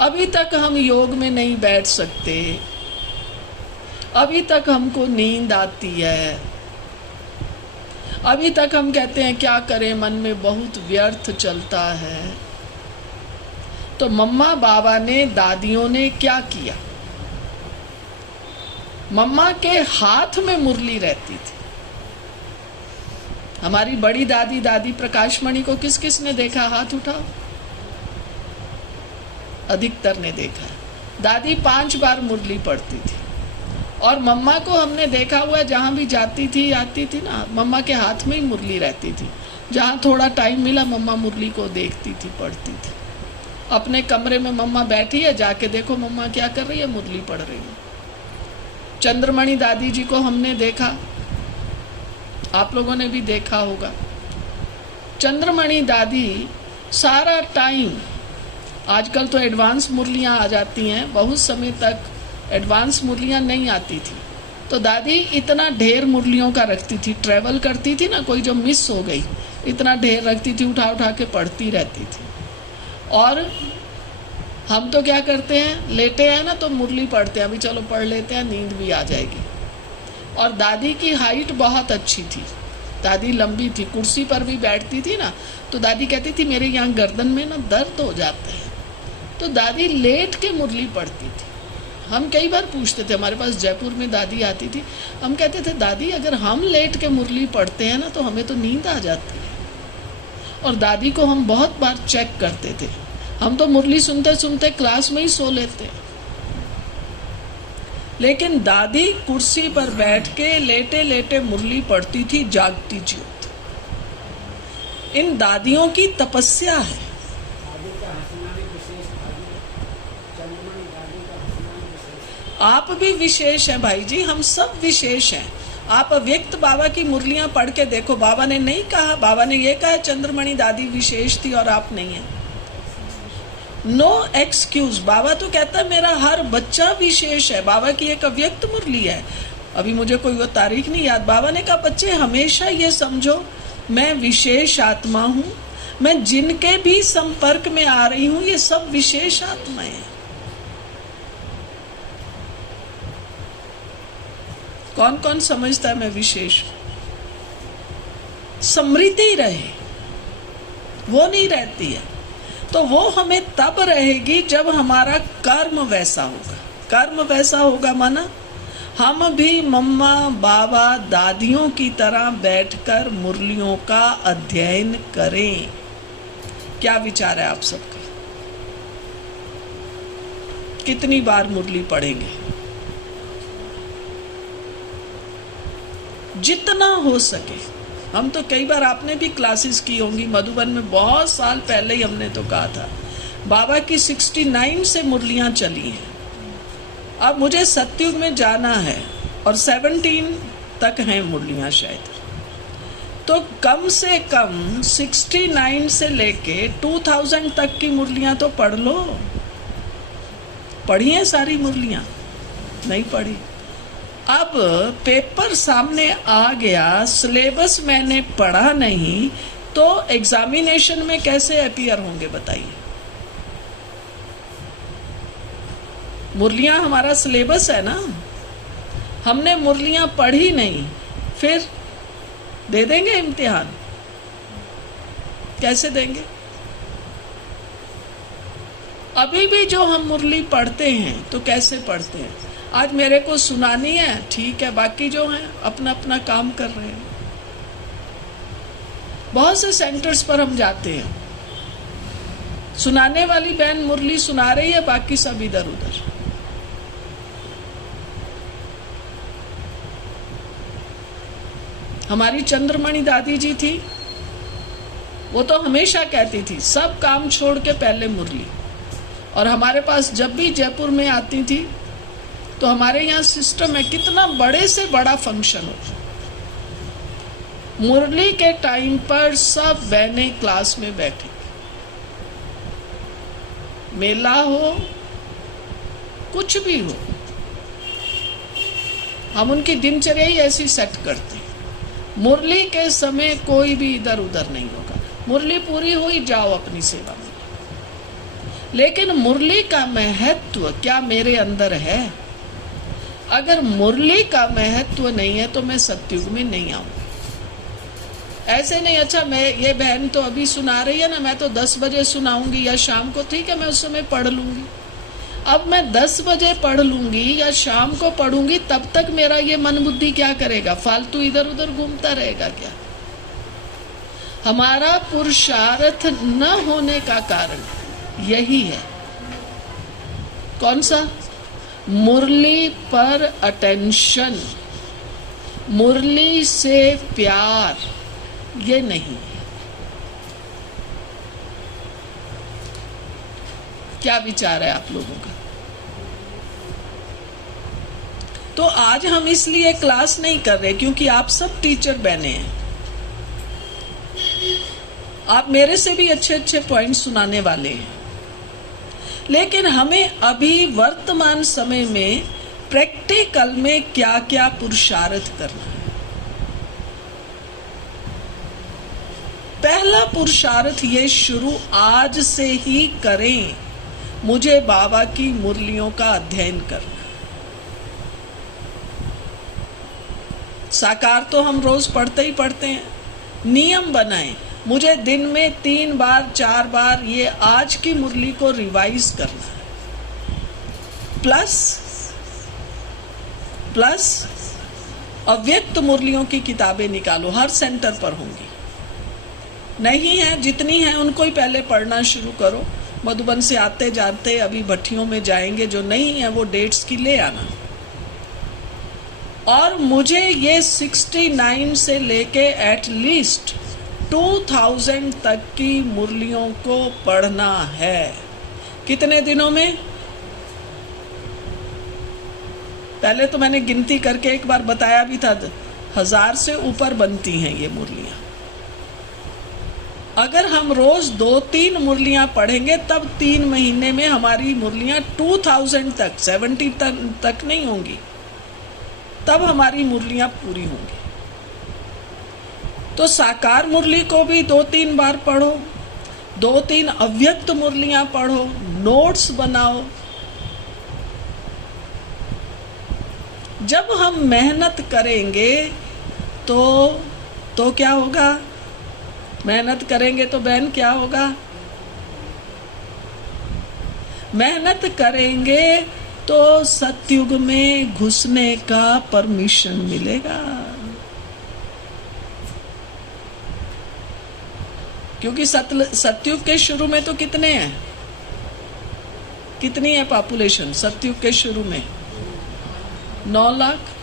अभी तक हम योग में नहीं बैठ सकते, अभी तक हमको नींद आती है, अभी तक हम कहते हैं क्या करें, मन में बहुत व्यर्थ चलता है। तो मम्मा बाबा ने, दादियों ने क्या किया? मम्मा के हाथ में मुरली रहती थी। हमारी बड़ी दादी, दादी प्रकाशमणि को किस किस ने देखा? हाथ उठाओ। अधिकतर ने देखा। दादी 5 बार मुरली पढ़ती थी और मम्मा को हमने देखा हुआ है, जहाँ भी जाती थी आती थी ना, मम्मा के हाथ में ही मुरली रहती थी। जहाँ थोड़ा टाइम मिला मम्मा मुरली को देखती थी, पढ़ती थी। अपने कमरे में मम्मा बैठी है, जाके देखो मम्मा क्या कर रही है, मुरली पढ़ रही है। चंद्रमणि दादी जी को हमने देखा, आप लोगों ने भी देखा होगा। चंद्रमणि दादी सारा टाइम, आजकल तो एडवांस मुरलियाँ आ जाती हैं, बहुत समय तक एडवांस मुरलियाँ नहीं आती थी। तो दादी इतना ढेर मुरलियों का रखती थी, ट्रैवल करती थी ना, कोई जो मिस हो गई, इतना ढेर रखती थी, उठा उठा के पढ़ती रहती थी। और हम तो क्या करते हैं, लेटे हैं ना तो मुरली पढ़ते हैं, अभी चलो पढ़ लेते हैं, नींद भी आ जाएगी। और दादी की हाइट बहुत अच्छी थी, दादी लंबी थी, कुर्सी पर भी बैठती थी ना, तो दादी कहती थी मेरे यहाँ गर्दन में ना दर्द हो जाता है, तो दादी लेट के मुरली पढ़ती थी। हम कई बार पूछते थे, हमारे पास जयपुर में दादी आती थी, हम कहते थे दादी अगर हम लेट के मुरली पढ़ते हैं ना तो हमें तो नींद आ जाती है। और दादी को हम बहुत बार चेक करते थे, हम तो मुरली सुनते सुनते क्लास में ही सो लेते, लेकिन दादी कुर्सी पर बैठ के लेटे लेटे मुरली पढ़ती थी, जागती ज्योत। इन दादियों की तपस्या है। आप भी विशेष हैं भाई जी, हम सब विशेष हैं। आप अव्यक्त बाबा की मुरलियां पढ़ के देखो, बाबा ने नहीं कहा, बाबा ने ये कहा चंद्रमणि दादी विशेष थी और आप नहीं हैं। No excuse. बाबा तो कहता है मेरा हर बच्चा विशेष है। बाबा की एक अव्यक्त मुरली है, अभी मुझे कोई वो तारीख नहीं याद। बाबा ने कहा बच्चे हमेशा ये समझो मैं विशेष आत्मा हूँ, मैं जिनके भी संपर्क में आ रही हूँ ये सब विशेष आत्माएं हैं। कौन कौन समझता है मैं विशेष? स्मृति रहे, वो नहीं रहती है। तो वो हमें तब रहेगी जब हमारा कर्म वैसा होगा। कर्म वैसा होगा माना हम भी मम्मा बाबा दादियों की तरह बैठकर मुरलियों का अध्ययन करें। क्या विचार है आप सबका? कितनी बार मुरली पढ़ेंगे? जितना हो सके। हम तो कई बार, आपने भी क्लासेस की होंगी मधुबन में, बहुत साल पहले ही हमने तो कहा था बाबा की 69 से मुरलियां चली हैं। अब मुझे सतयुग में जाना है और 17 तक हैं मुरलियां शायद, तो कम से कम 69 से लेके 2000 तक की मुरलियां तो पढ़ लो। पढ़ी हैं सारी मुरलियां? नहीं पढ़ी। अब पेपर सामने आ गया, सिलेबस मैंने पढ़ा नहीं, तो एग्जामिनेशन में कैसे अपीयर होंगे बताइए? मुरलियां हमारा सिलेबस है ना, हमने मुरलियां पढ़ी नहीं, फिर दे देंगे इम्तिहान? कैसे देंगे? अभी भी जो हम मुरली पढ़ते हैं तो कैसे पढ़ते हैं? आज मेरे को सुनानी है, ठीक है, बाकी जो हैं अपना अपना काम कर रहे हैं। बहुत से सेंटर्स पर हम जाते हैं, सुनाने वाली बहन मुरली सुना रही है, बाकी सब इधर उधर। हमारी चंद्रमणि दादी जी थी, वो तो हमेशा कहती थी सब काम छोड़ के पहले मुरली। और हमारे पास जब भी जयपुर में आती थी तो हमारे यहाँ सिस्टम है, कितना बड़े से बड़ा फंक्शन हो, मुरली के टाइम पर सब बहनें क्लास में बैठे, मेला हो कुछ भी हो, हम उनकी दिनचर्या ही ऐसी सेट करते हैं। मुरली के समय कोई भी इधर उधर नहीं होगा, मुरली पूरी हुई, जाओ अपनी सेवा में। लेकिन मुरली का महत्व क्या मेरे अंदर है? अगर मुरली का महत्व नहीं है तो मैं सतयुग में नहीं आऊंगा। ऐसे नहीं, अच्छा मैं ये बहन तो अभी सुना रही है ना, मैं तो 10 बजे सुनाऊंगी या शाम को, ठीक है मैं उस समय पढ़ लूंगी। अब मैं 10 बजे पढ़ लूंगी या शाम को पढ़ूंगी, तब तक मेरा ये मन बुद्धि क्या करेगा? फालतू इधर उधर घूमता रहेगा क्या? हमारा पुरुषार्थ न होने का कारण यही है। कौन सा? मुरली पर अटेंशन, मुरली से प्यार, ये नहीं है। क्या विचार है आप लोगों का? तो आज हम इसलिए क्लास नहीं कर रहे क्योंकि आप सब टीचर बने हैं, आप मेरे से भी अच्छे अच्छे पॉइंट सुनाने वाले हैं, लेकिन हमें अभी वर्तमान समय में प्रैक्टिकल में क्या क्या पुरुषार्थ करना है। पहला पुरुषार्थ ये शुरू आज से ही करें, मुझे बाबा की मुरलियों का अध्ययन करना। साकार तो हम रोज पढ़ते ही पढ़ते हैं, नियम बनाएं, मुझे दिन में 3 बार 4 बार ये आज की मुरली को रिवाइज करना है। प्लस अव्यक्त मुरलियों की किताबें निकालो, हर सेंटर पर होंगी। नहीं है, जितनी हैं उनको ही पहले पढ़ना शुरू करो। मधुबन से आते जाते अभी भट्टियों में जाएंगे, जो नहीं है वो डेट्स की ले आना। और मुझे ये 69 से लेके एटलीस्ट 2000 तक की मुरलियों को पढ़ना है। कितने दिनों में? पहले तो मैंने गिनती करके एक बार बताया भी था, 1000 से ऊपर बनती हैं ये मुरलियां। अगर हम रोज 2-3 मुरलियां पढ़ेंगे तब 3 महीने में हमारी मुरलियां 2000 तक, 70 तक नहीं होंगी, तब हमारी मुरलियां पूरी होंगी। तो साकार मुरली को भी 2-3 बार पढ़ो, 2-3 अव्यक्त मुरलियां पढ़ो, नोट्स बनाओ। जब हम मेहनत करेंगे तो क्या होगा? मेहनत करेंगे तो बहन क्या होगा? मेहनत करेंगे तो सतयुग में घुसने का परमिशन मिलेगा, क्योंकि सतयुग के शुरू में तो कितने हैं, कितनी है पॉपुलेशन सतयुग के शुरू में? 9 लाख।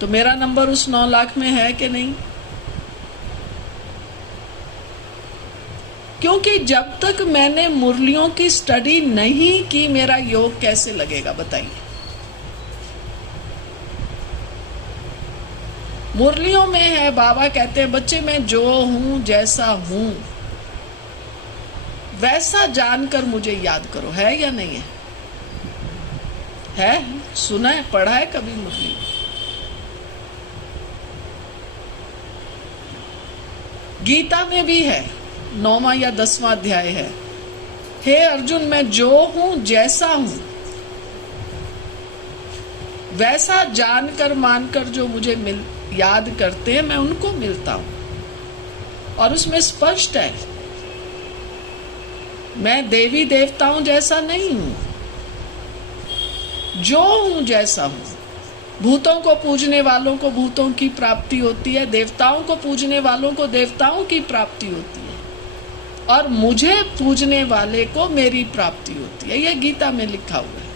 तो मेरा नंबर उस 9 लाख में है कि नहीं? क्योंकि जब तक मैंने मुरलियों की स्टडी नहीं की, मेरा योग कैसे लगेगा बताइए? मुरलियों में है, बाबा कहते हैं बच्चे मैं जो हूं जैसा हूं वैसा जानकर मुझे याद करो। है या नहीं है? है? सुना है, पढ़ा है कभी मुरली? गीता में भी है, 9वां या 10वां अध्याय है, हे अर्जुन मैं जो हूं जैसा हूं वैसा जानकर मानकर जो मुझे याद करते हैं मैं उनको मिलता हूं। और उसमें स्पष्ट है, मैं देवी देवताओं जैसा नहीं हूं, जो हूं जैसा हूं। भूतों को पूजने वालों को भूतों की प्राप्ति होती है, देवताओं को पूजने वालों को देवताओं की प्राप्ति होती है, और मुझे पूजने वाले को मेरी प्राप्ति होती है। यह गीता में लिखा हुआ है।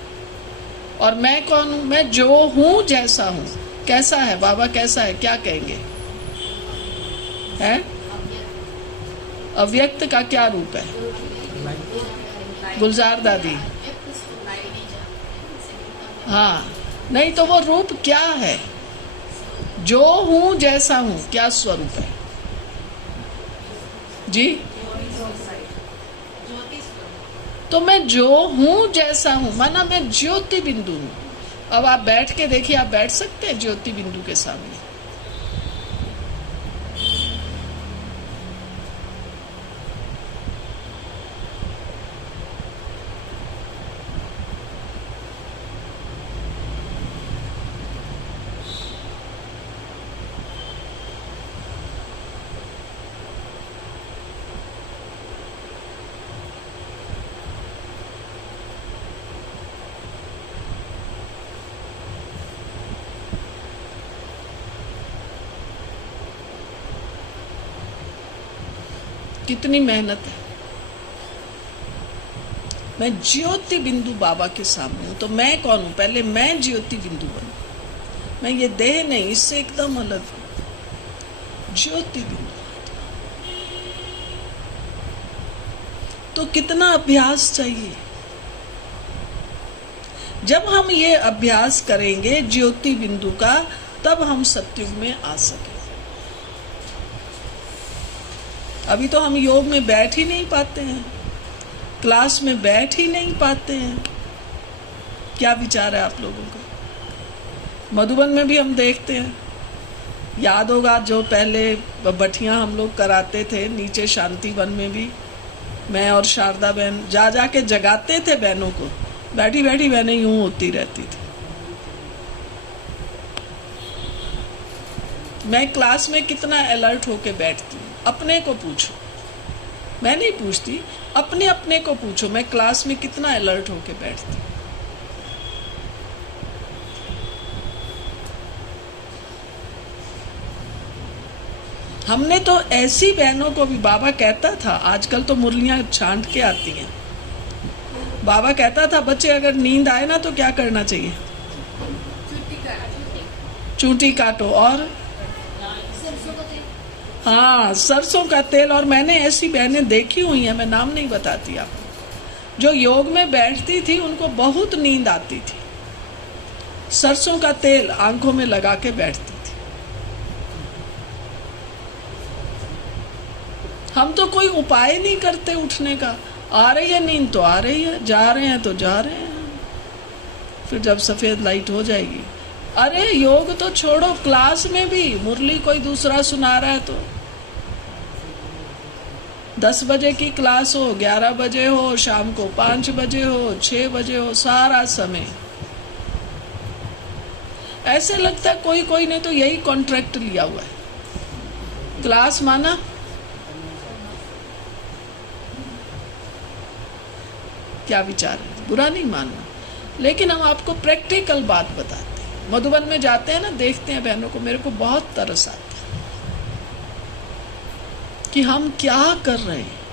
और मैं कौन हूं? मैं जो हूं जैसा हूं। कैसा है बाबा? कैसा है? क्या कहेंगे? है? अव्यक्त का क्या रूप है? गुलजार दादी? हाँ, नहीं तो वो रूप क्या है? जो हूं जैसा हूं क्या स्वरूप है जी? तो मैं जो हूं जैसा हूं माना मैं ज्योति बिंदु हूं। अब आप बैठ के देखिए, आप बैठ सकते हैं ज्योति बिंदु के सामने? कितनी मेहनत है। मैं ज्योति बिंदु बाबा के सामने हूं, तो मैं कौन हूं? पहले मैं ज्योति बिंदु बनूं। मैं ये देह नहीं, इससे एकदम अलग हूं, ज्योति बिंदु। तो कितना अभ्यास चाहिए? जब हम ये अभ्यास करेंगे ज्योति बिंदु का, तब हम सतयुग में आ सकेंगे। अभी तो हम योग में बैठ ही नहीं पाते हैं, क्लास में बैठ ही नहीं पाते हैं। क्या विचार है आप लोगों का? मधुबन में भी हम देखते हैं, याद होगा जो पहले बठियां हम लोग कराते थे नीचे शांति वन में भी, मैं और शारदा बहन जा जाके जगाते थे बहनों को। बैठी बैठी बहनें यूं होती रहती थी। मैं क्लास में कितना अलर्ट होके बैठती हूँ। अपने को पूछो, मैं नहीं पूछती, अपने अपने को पूछो, मैं क्लास में कितना अलर्ट होके बैठती। हमने तो ऐसी बहनों को भी, बाबा कहता था, आजकल तो मुरलियां छांट के आती हैं, बाबा कहता था बच्चे अगर नींद आए ना तो क्या करना चाहिए? चूंटी काटो। और हाँ, सरसों का तेल। और मैंने ऐसी बहनें देखी हुई हैं, मैं नाम नहीं बताती आपको, जो योग में बैठती थी, उनको बहुत नींद आती थी, सरसों का तेल आंखों में लगा के बैठती थी। हम तो कोई उपाय नहीं करते उठने का। आ रही है नींद तो आ रही है, जा रहे हैं तो जा रहे हैं, फिर जब सफेद लाइट हो जाएगी। अरे योग तो छोड़ो, क्लास में भी मुरली कोई दूसरा सुना रहा है तो 10 बजे की क्लास हो, 11 बजे हो, शाम को 5 बजे हो, 6 बजे हो, सारा समय ऐसे लगता है कोई कोई ने तो यही कॉन्ट्रैक्ट लिया हुआ है। क्लास माना क्या विचार है? बुरा नहीं मानना, लेकिन हम आपको प्रैक्टिकल बात बताते हैं। मधुबन में जाते हैं ना, देखते हैं बहनों को, मेरे को बहुत तरस आता है कि हम क्या कर रहे हैं।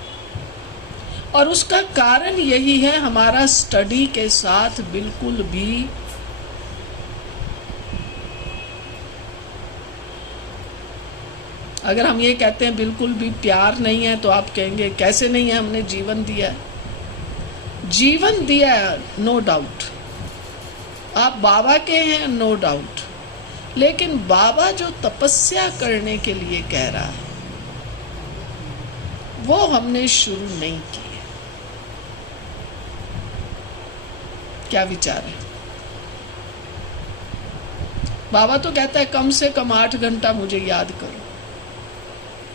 और उसका कारण यही है, हमारा स्टडी के साथ बिल्कुल भी अगर हम ये कहते हैं बिल्कुल भी प्यार नहीं है, तो आप कहेंगे कैसे नहीं है, हमने जीवन दिया है। जीवन दिया है, नो डाउट, आप बाबा के हैं, नो डाउट, लेकिन बाबा जो तपस्या करने के लिए कह रहा है वो हमने शुरू नहीं की है। क्या विचार है? बाबा तो कहता है कम से कम 8 घंटा मुझे याद करो।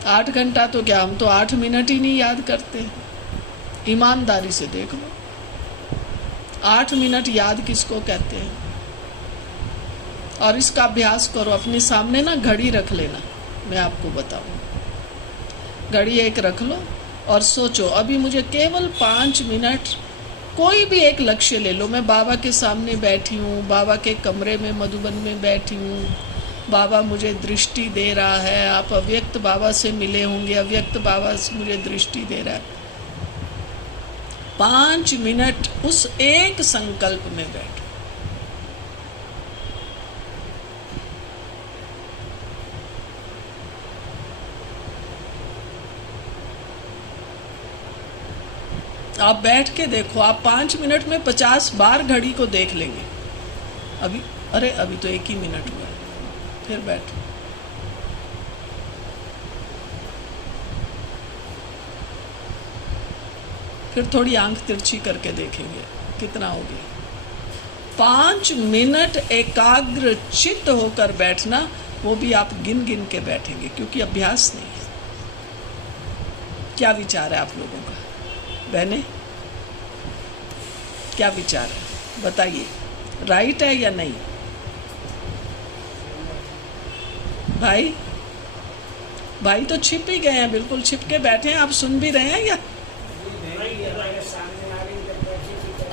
8 घंटा तो क्या, हम तो 8 मिनट ही नहीं याद करते। ईमानदारी से देख लो, 8 मिनट याद किसको कहते हैं? और इसका अभ्यास करो, अपने सामने ना घड़ी रख लेना, मैं आपको बताऊं। घड़ी एक रख लो और सोचो, अभी मुझे केवल 5 मिनट कोई भी एक लक्ष्य ले लो। मैं बाबा के सामने बैठी हूँ, बाबा के कमरे में मधुबन में बैठी हूँ, बाबा मुझे दृष्टि दे रहा है। आप अव्यक्त बाबा से मिले होंगे, अव्यक्त बाबा से मुझे दृष्टि दे रहा है। 5 मिनट उस एक संकल्प में बैठो। आप बैठ के देखो, आप 5 मिनट में 50 बार घड़ी को देख लेंगे। अभी अभी तो 1 ही मिनट हुआ है, फिर बैठो। फिर थोड़ी आंख तिरछी करके देखेंगे कितना हो गया। 5 मिनट एकाग्र चित्त होकर बैठना, वो भी आप गिन गिन के बैठेंगे, क्योंकि अभ्यास नहीं है। क्या विचार है आप लोगों का? बहने, क्या विचार है बताइए, राइट है या नहीं? भाई तो छिप ही गए हैं, बिल्कुल छिप के बैठे हैं। आप सुन भी रहे हैं या?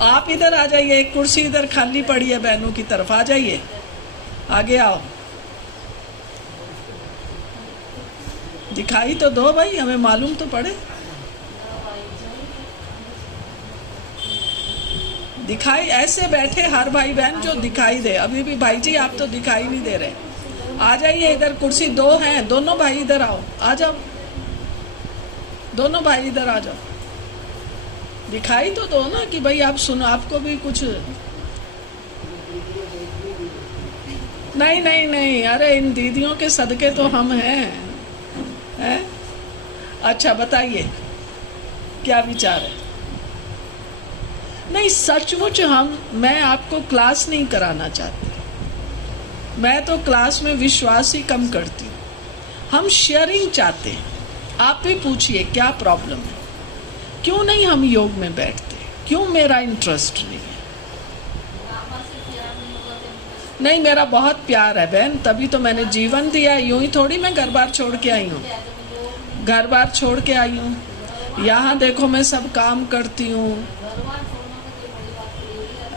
आप इधर आ जाइए, एक कुर्सी इधर खाली पड़ी है, बहनों की तरफ आ जाइए, आगे आओ। दिखाई तो दो भाई, हमें मालूम तो पड़े। दिखाई ऐसे बैठे हर भाई बहन जो दिखाई दे। अभी भी भाई जी आप तो दिखाई नहीं दे रहे, आ जाइए इधर, कुर्सी 2 हैं, दोनों भाई इधर आओ, आ जाओ, दोनों भाई इधर आ जाओ। दिखाई तो दो ना कि भाई आप सुनो, आपको भी कुछ। नहीं, अरे इन दीदियों के सदके तो हम हैं। अच्छा बताइए क्या विचार है? नहीं, सचमुच मैं आपको क्लास नहीं कराना चाहती, मैं तो क्लास में विश्वास ही कम करती हूँ। हम शेयरिंग चाहते हैं। आप भी पूछिए क्या प्रॉब्लम है, क्यों नहीं हम योग में बैठते, क्यों मेरा इंटरेस्ट नहीं है? नहीं, मेरा बहुत प्यार है बहन, तभी तो मैंने जीवन दिया। यूं ही थोड़ी मैं घर बार छोड़ के आई हूँ, घर बार छोड़ के आई हूँ। यहाँ देखो मैं सब काम करती हूँ,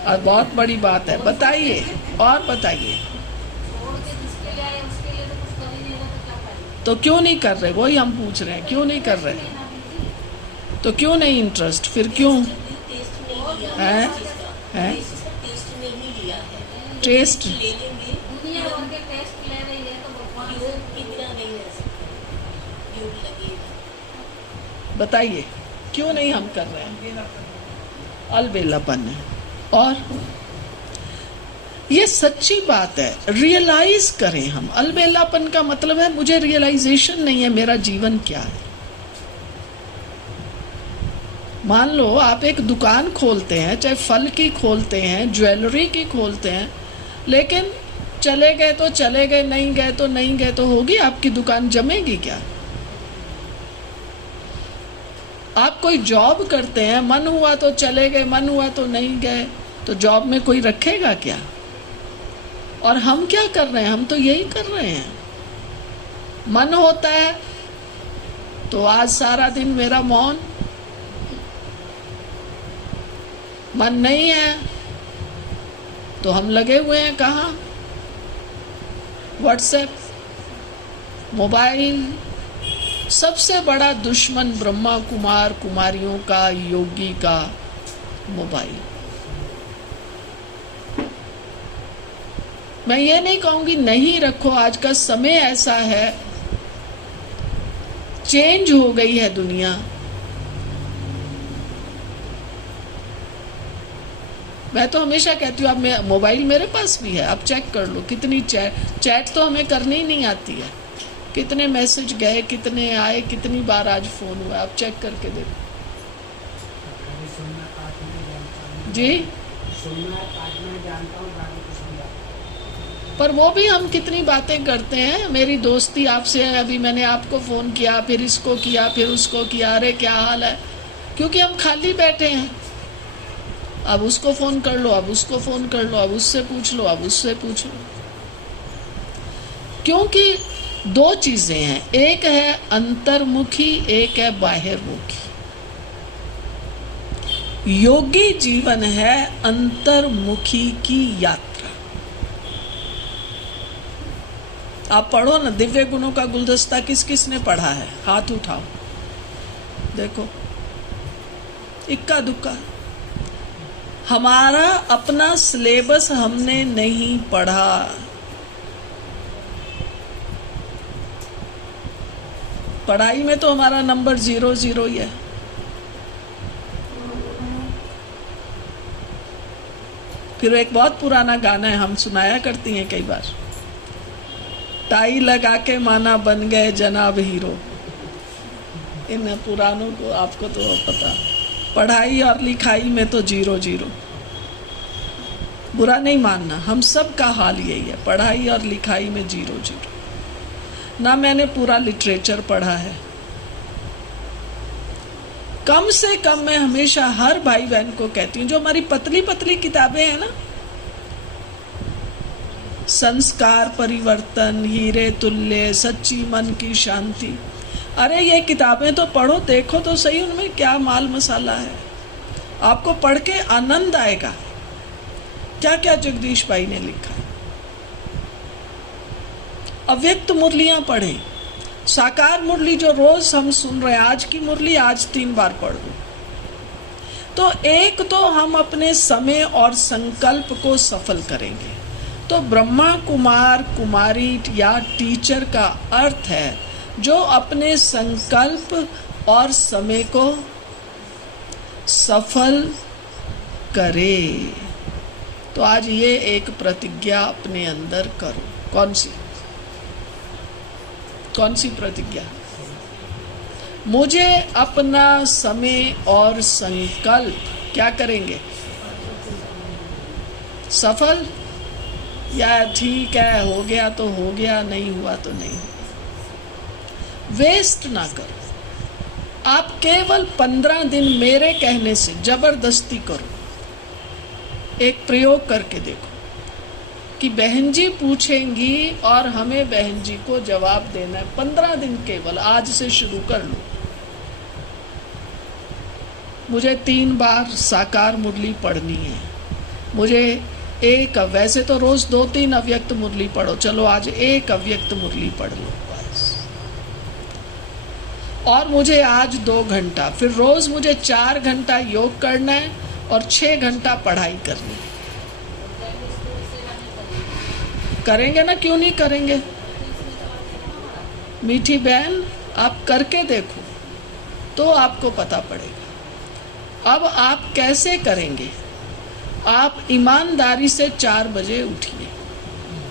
और बहुत बड़ी बात है। बताइए और बताइए, तो क्यों नहीं कर रहे? वही हम पूछ रहे हैं, क्यों नहीं कर रहे? तो क्यों नहीं इंटरेस्ट, फिर क्यों है? टेस्ट बताइए क्यों नहीं हम कर रहे हैं? अलबेलापन है। और ये सच्ची बात है, रियलाइज करें हम। अलबेलापन का मतलब है मुझे रियलाइजेशन नहीं है मेरा जीवन क्या है। मान लो आप एक दुकान खोलते हैं, चाहे फल की खोलते हैं, ज्वेलरी की खोलते हैं, लेकिन चले गए तो चले गए, नहीं गए तो नहीं गए, तो होगी आपकी दुकान, जमेगी क्या? आप कोई जॉब करते हैं, मन हुआ तो चले गए, मन हुआ तो नहीं गए, तो जॉब में कोई रखेगा क्या? और हम क्या कर रहे हैं? हम तो यही कर रहे हैं। मन होता है तो आज सारा दिन मेरा मौन, मन नहीं है तो हम लगे हुए हैं कहाँ? WhatsApp, mobile. सबसे बड़ा दुश्मन ब्रह्मा कुमार कुमारियों का, योगी का मोबाइल। मैं ये नहीं कहूंगी नहीं रखो, आज का समय ऐसा है, चेंज हो गई है दुनिया। मैं तो हमेशा कहती हूँ, अब मोबाइल मेरे पास भी है, आप चेक कर लो कितनी चैट तो हमें करनी ही नहीं आती है, कितने मैसेज गए, कितने आए, कितनी बार आज फोन हुआ, आप चेक करके देखो। जी, पर वो भी हम कितनी बातें करते हैं। मेरी दोस्ती आपसे है, अभी मैंने आपको फोन किया, फिर इसको किया, फिर उसको किया, अरे क्या हाल है, क्योंकि हम खाली बैठे हैं। अब उसको फोन कर लो, अब उसको फोन कर लो, अब उससे पूछ लो, अब उससे पूछ लो। क्योंकि दो चीजें हैं, एक है अंतर्मुखी, एक है बाहिर्मुखी। योगी जीवन है अंतर्मुखी की यात्रा। आप पढ़ो ना, दिव्य गुणों का गुलदस्ता किस किस ने पढ़ा है? हाथ उठाओ, देखो, इक्का दुक्का। हमारा अपना सिलेबस हमने नहीं पढ़ा। पढ़ाई में तो हमारा नंबर 0 ही है। फिर एक बहुत पुराना गाना है, हम सुनाया करती हैं कई बार, टाई लगा के माना बन गए जनाब हीरो। इन पुरानों को आपको तो पता, पढ़ाई और लिखाई में तो 0। बुरा नहीं मानना, हम सब का हाल यही है, पढ़ाई और लिखाई में 0। ना मैंने पूरा लिटरेचर पढ़ा है। कम से कम मैं हमेशा हर भाई बहन को कहती हूँ, जो हमारी पतली पतली किताबें हैं ना, संस्कार परिवर्तन, हीरे तुल्य, सच्ची मन की शांति, अरे ये किताबें तो पढ़ो, देखो तो सही उनमें क्या माल मसाला है। आपको पढ़ के आनंद आएगा। क्या क्या जगदीश भाई ने लिखा है। अव्यक्त मुरलियां पढ़ें, साकार मुरली जो रोज हम सुन रहे हैं, आज की मुरली आज 3 बार पढ़ लो, तो एक तो हम अपने समय और संकल्प को सफल करेंगे। तो ब्रह्मा कुमार कुमारी या टीचर का अर्थ है जो अपने संकल्प और समय को सफल करे। तो आज ये एक प्रतिज्ञा अपने अंदर करो। कौन सी प्रतिज्ञा? मुझे अपना समय और संकल्प क्या करेंगे? सफल, या ठीक है हो गया तो हो गया, नहीं हुआ तो नहीं। वेस्ट ना करो। आप केवल 15 दिन मेरे कहने से जबरदस्ती करो। एक प्रयोग करके देखो कि बहन जी पूछेंगी और हमें बहन जी को जवाब देना है। 15 दिन केवल, आज से शुरू कर लो। मुझे 3 बार साकार मुरली पढ़नी है। मुझे एक, वैसे तो रोज 2-3 अव्यक्त मुरली पढ़ो, चलो आज एक अव्यक्त मुरली पढ़ लो बस। और मुझे आज 2 घंटा, फिर रोज मुझे 4 घंटा योग करना है और 6 घंटा पढ़ाई करनी है। करेंगे ना, क्यों नहीं करेंगे? मीठी बहन, आप करके देखो तो आपको पता पड़ेगा। अब आप कैसे करेंगे? आप ईमानदारी से 4 बजे उठिए।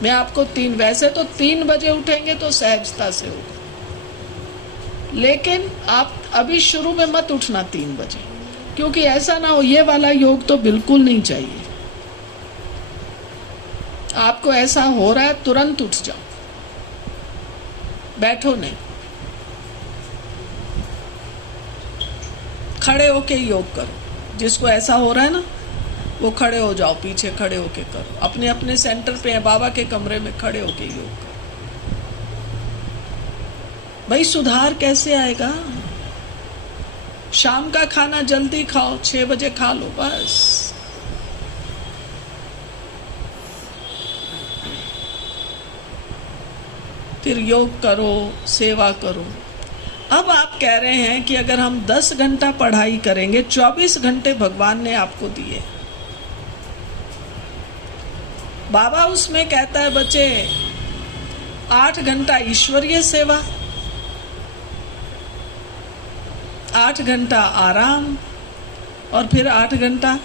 मैं आपको 3, वैसे तो 3 बजे उठेंगे तो सहजता से होगा, लेकिन आप अभी शुरू में मत उठना 3 बजे, क्योंकि ऐसा ना हो ये वाला योग तो बिल्कुल नहीं चाहिए। आपको ऐसा हो रहा है तुरंत उठ जाओ, बैठो नहीं, खड़े होके योग करो। जिसको ऐसा हो रहा है ना वो खड़े हो जाओ, पीछे खड़े होके करो। अपने अपने सेंटर पे है, बाबा के कमरे में खड़े होके योग करो। भाई सुधार कैसे आएगा? शाम का खाना जल्दी खाओ, 6 बजे खा लो बस। फिर योग करो, सेवा करो। अब आप कह रहे हैं कि अगर हम 10 घंटा पढ़ाई करेंगे, 24 घंटे भगवान ने आपको दिए। बाबा उसमें कहता है बच्चे 8 घंटा ईश्वरीय सेवा, 8 घंटा आराम, और फिर 8 घंटा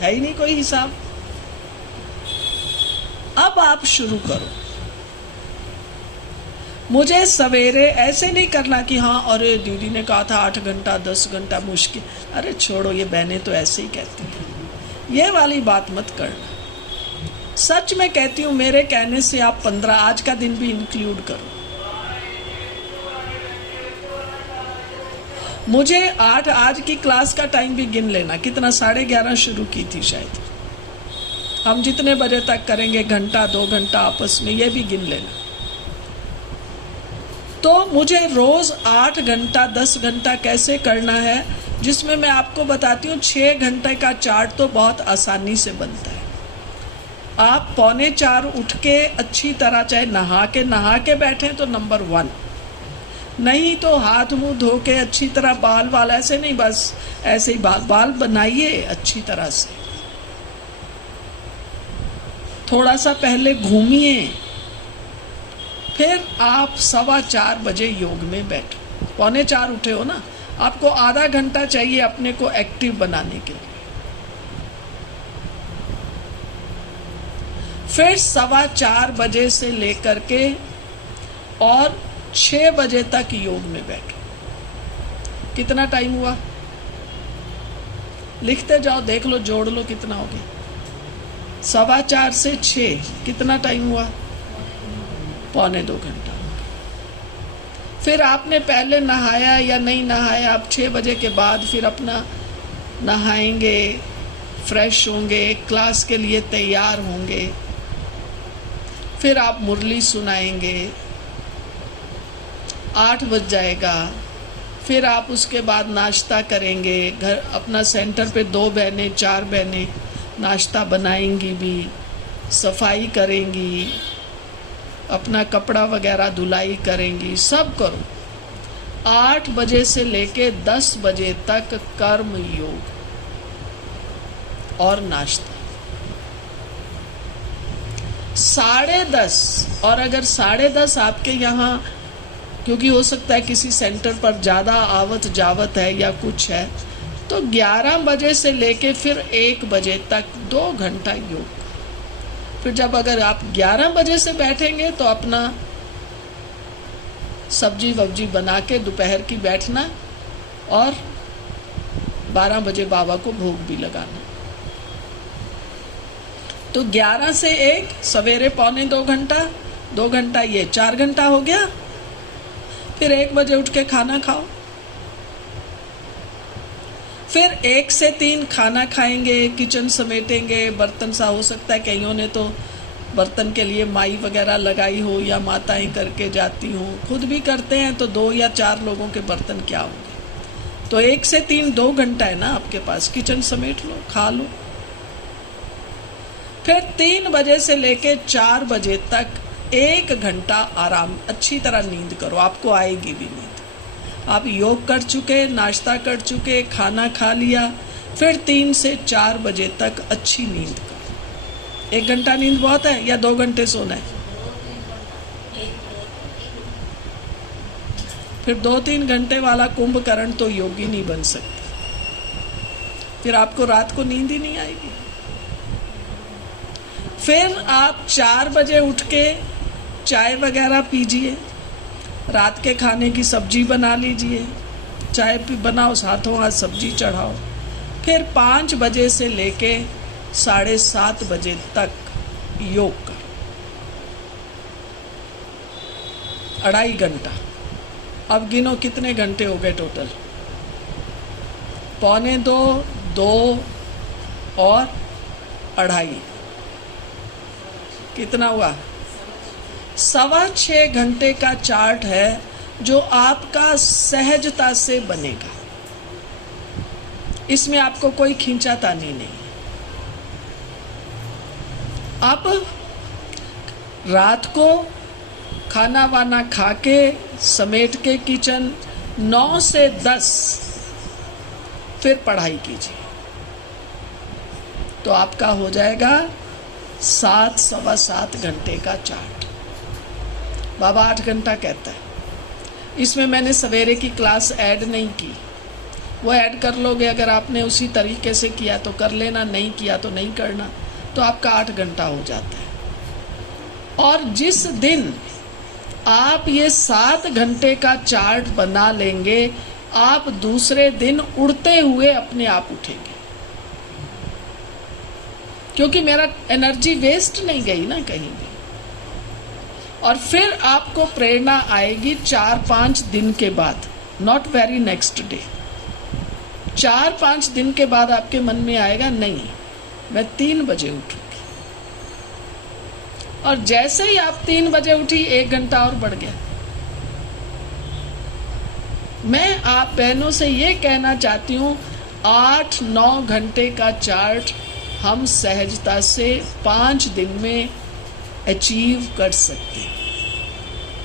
है ही नहीं कोई हिसाब। अब आप शुरू करो। मुझे सवेरे ऐसे नहीं करना कि हाँ अरे दीदी ने कहा था 8 घंटा 10 घंटा मुश्किल, अरे छोड़ो, ये बहनें तो ऐसे ही कहती हैं, ये वाली बात मत करना। सच में कहती हूँ, मेरे कहने से आप 15 आज का दिन भी इंक्लूड करो। मुझे 8 आज की क्लास का टाइम भी गिन लेना, कितना 11:30 शुरू की थी शायद, हम जितने बजे तक करेंगे, घंटा 2 घंटा आपस में, ये भी गिन लेना। तो मुझे रोज 8 घंटा 10 घंटा कैसे करना है, जिसमें मैं आपको बताती हूँ 6 घंटे का चार्ट तो बहुत आसानी से बनता है। आप 3:45 उठ के अच्छी तरह, चाहे नहा के बैठे तो नंबर 1, नहीं तो हाथ मुंह धो के अच्छी तरह, बाल वाल ऐसे नहीं, बस ऐसे ही बाल बनाइए अच्छी तरह से। थोड़ा सा पहले घूमिए, फिर आप 4:15 बजे योग में बैठो। 3:45 उठे हो ना, आपको आधा घंटा चाहिए अपने को एक्टिव बनाने के लिए। फिर 4:15 बजे से लेकर के और 6 बजे तक योग में बैठो। कितना टाइम हुआ? लिखते जाओ, देख लो, जोड़ लो कितना हो गया। 4:15 से 6 कितना टाइम हुआ? 1.25 घंटा। फिर आपने पहले नहाया या नहीं नहाया, आप 6 बजे के बाद फिर अपना नहाएंगे, फ्रेश होंगे, क्लास के लिए तैयार होंगे, फिर आप मुरली सुनाएंगे, 8 बज जाएगा। फिर आप उसके बाद नाश्ता करेंगे, घर अपना सेंटर पे 2 बहनें 4 बहनें नाश्ता बनाएंगी भी, सफाई करेंगी, अपना कपड़ा वगैरह धुलाई करेंगी, सब करो। 8 बजे से लेके 10 बजे तक कर्म योग और नाश्ता। 10:30, और अगर 10:30 आपके यहाँ, क्योंकि हो सकता है किसी सेंटर पर ज़्यादा आवत जावत है या कुछ है, तो 11 बजे से लेके फिर 1 बजे तक 2 घंटा योग। फिर जब अगर आप 11 बजे से बैठेंगे तो अपना सब्जी वब्जी बना के दोपहर की बैठना, और 12 बजे बाबा को भोग भी लगाना। तो 11 से 1 सवेरे 1.25 घंटा, 2 घंटा, ये 4 घंटा हो गया। फिर 1 बजे उठ के खाना खाओ। फिर 1 से 3 खाना खाएंगे, किचन समेटेंगे, बर्तन सा, हो सकता है कईयों ने तो बर्तन के लिए माई वगैरह लगाई हो या माताएं करके जाती हो, खुद भी करते हैं, तो 2 या 4 लोगों के बर्तन क्या होंगे। तो 1 से 3 2 घंटा है ना आपके पास, किचन समेट लो, खा लो। फिर 3 बजे से लेके 4 बजे तक 1 घंटा आराम, अच्छी तरह नींद करो, आपको आएगी भी नींद। आप योग कर चुके, नाश्ता कर चुके, खाना खा लिया, फिर 3 से 4 बजे तक अच्छी नींद करो। 1 घंटा नींद बहुत है या 2 घंटे सोना है? फिर 2-3 घंटे वाला कुंभकर्ण तो योगी नहीं बन सकती, फिर आपको रात को नींद ही नहीं आएगी। फिर आप 4 बजे उठ के चाय वगैरह पीजिए, रात के खाने की सब्जी बना लीजिए, चाय बनाओ, हाथों हाथ सब्जी चढ़ाओ। फिर 5 बजे से लेके 7:30 बजे तक योग करो, 2.5 घंटा। अब गिनो कितने घंटे हो गए टोटल? 1.25, 2 और 2.5, कितना हुआ? 6.25 घंटे का चार्ट है जो आपका सहजता से बनेगा। इसमें आपको कोई खींचातानी नहीं। अब रात को खाना वाना खा के समेट के किचन 9 से 10 फिर पढ़ाई कीजिए, तो आपका हो जाएगा 7 सवा 7 घंटे का चार्ट। बाबा 8 घंटा कहता है, इसमें मैंने सवेरे की क्लास ऐड नहीं की, वो ऐड कर लोगे अगर आपने उसी तरीके से किया तो कर लेना, नहीं किया तो नहीं करना, तो आपका 8 घंटा हो जाता है। और जिस दिन आप ये 7 घंटे का चार्ट बना लेंगे, आप दूसरे दिन उड़ते हुए अपने आप उठेंगे, क्योंकि मेरा एनर्जी वेस्ट नहीं गई ना कहीं भी। और फिर आपको प्रेरणा आएगी 4-5 दिन के बाद, नॉट वेरी नेक्स्ट डे। 4-5 दिन के बाद आपके मन में आएगा, नहीं मैं 3 बजे उठूंगी। और जैसे ही आप 3 बजे उठी, 1 घंटा और बढ़ गया। मैं आप बहनों से ये कहना चाहती हूँ, 8-9 घंटे का चार्ट हम सहजता से 5 दिन में अचीव कर सकते हैं।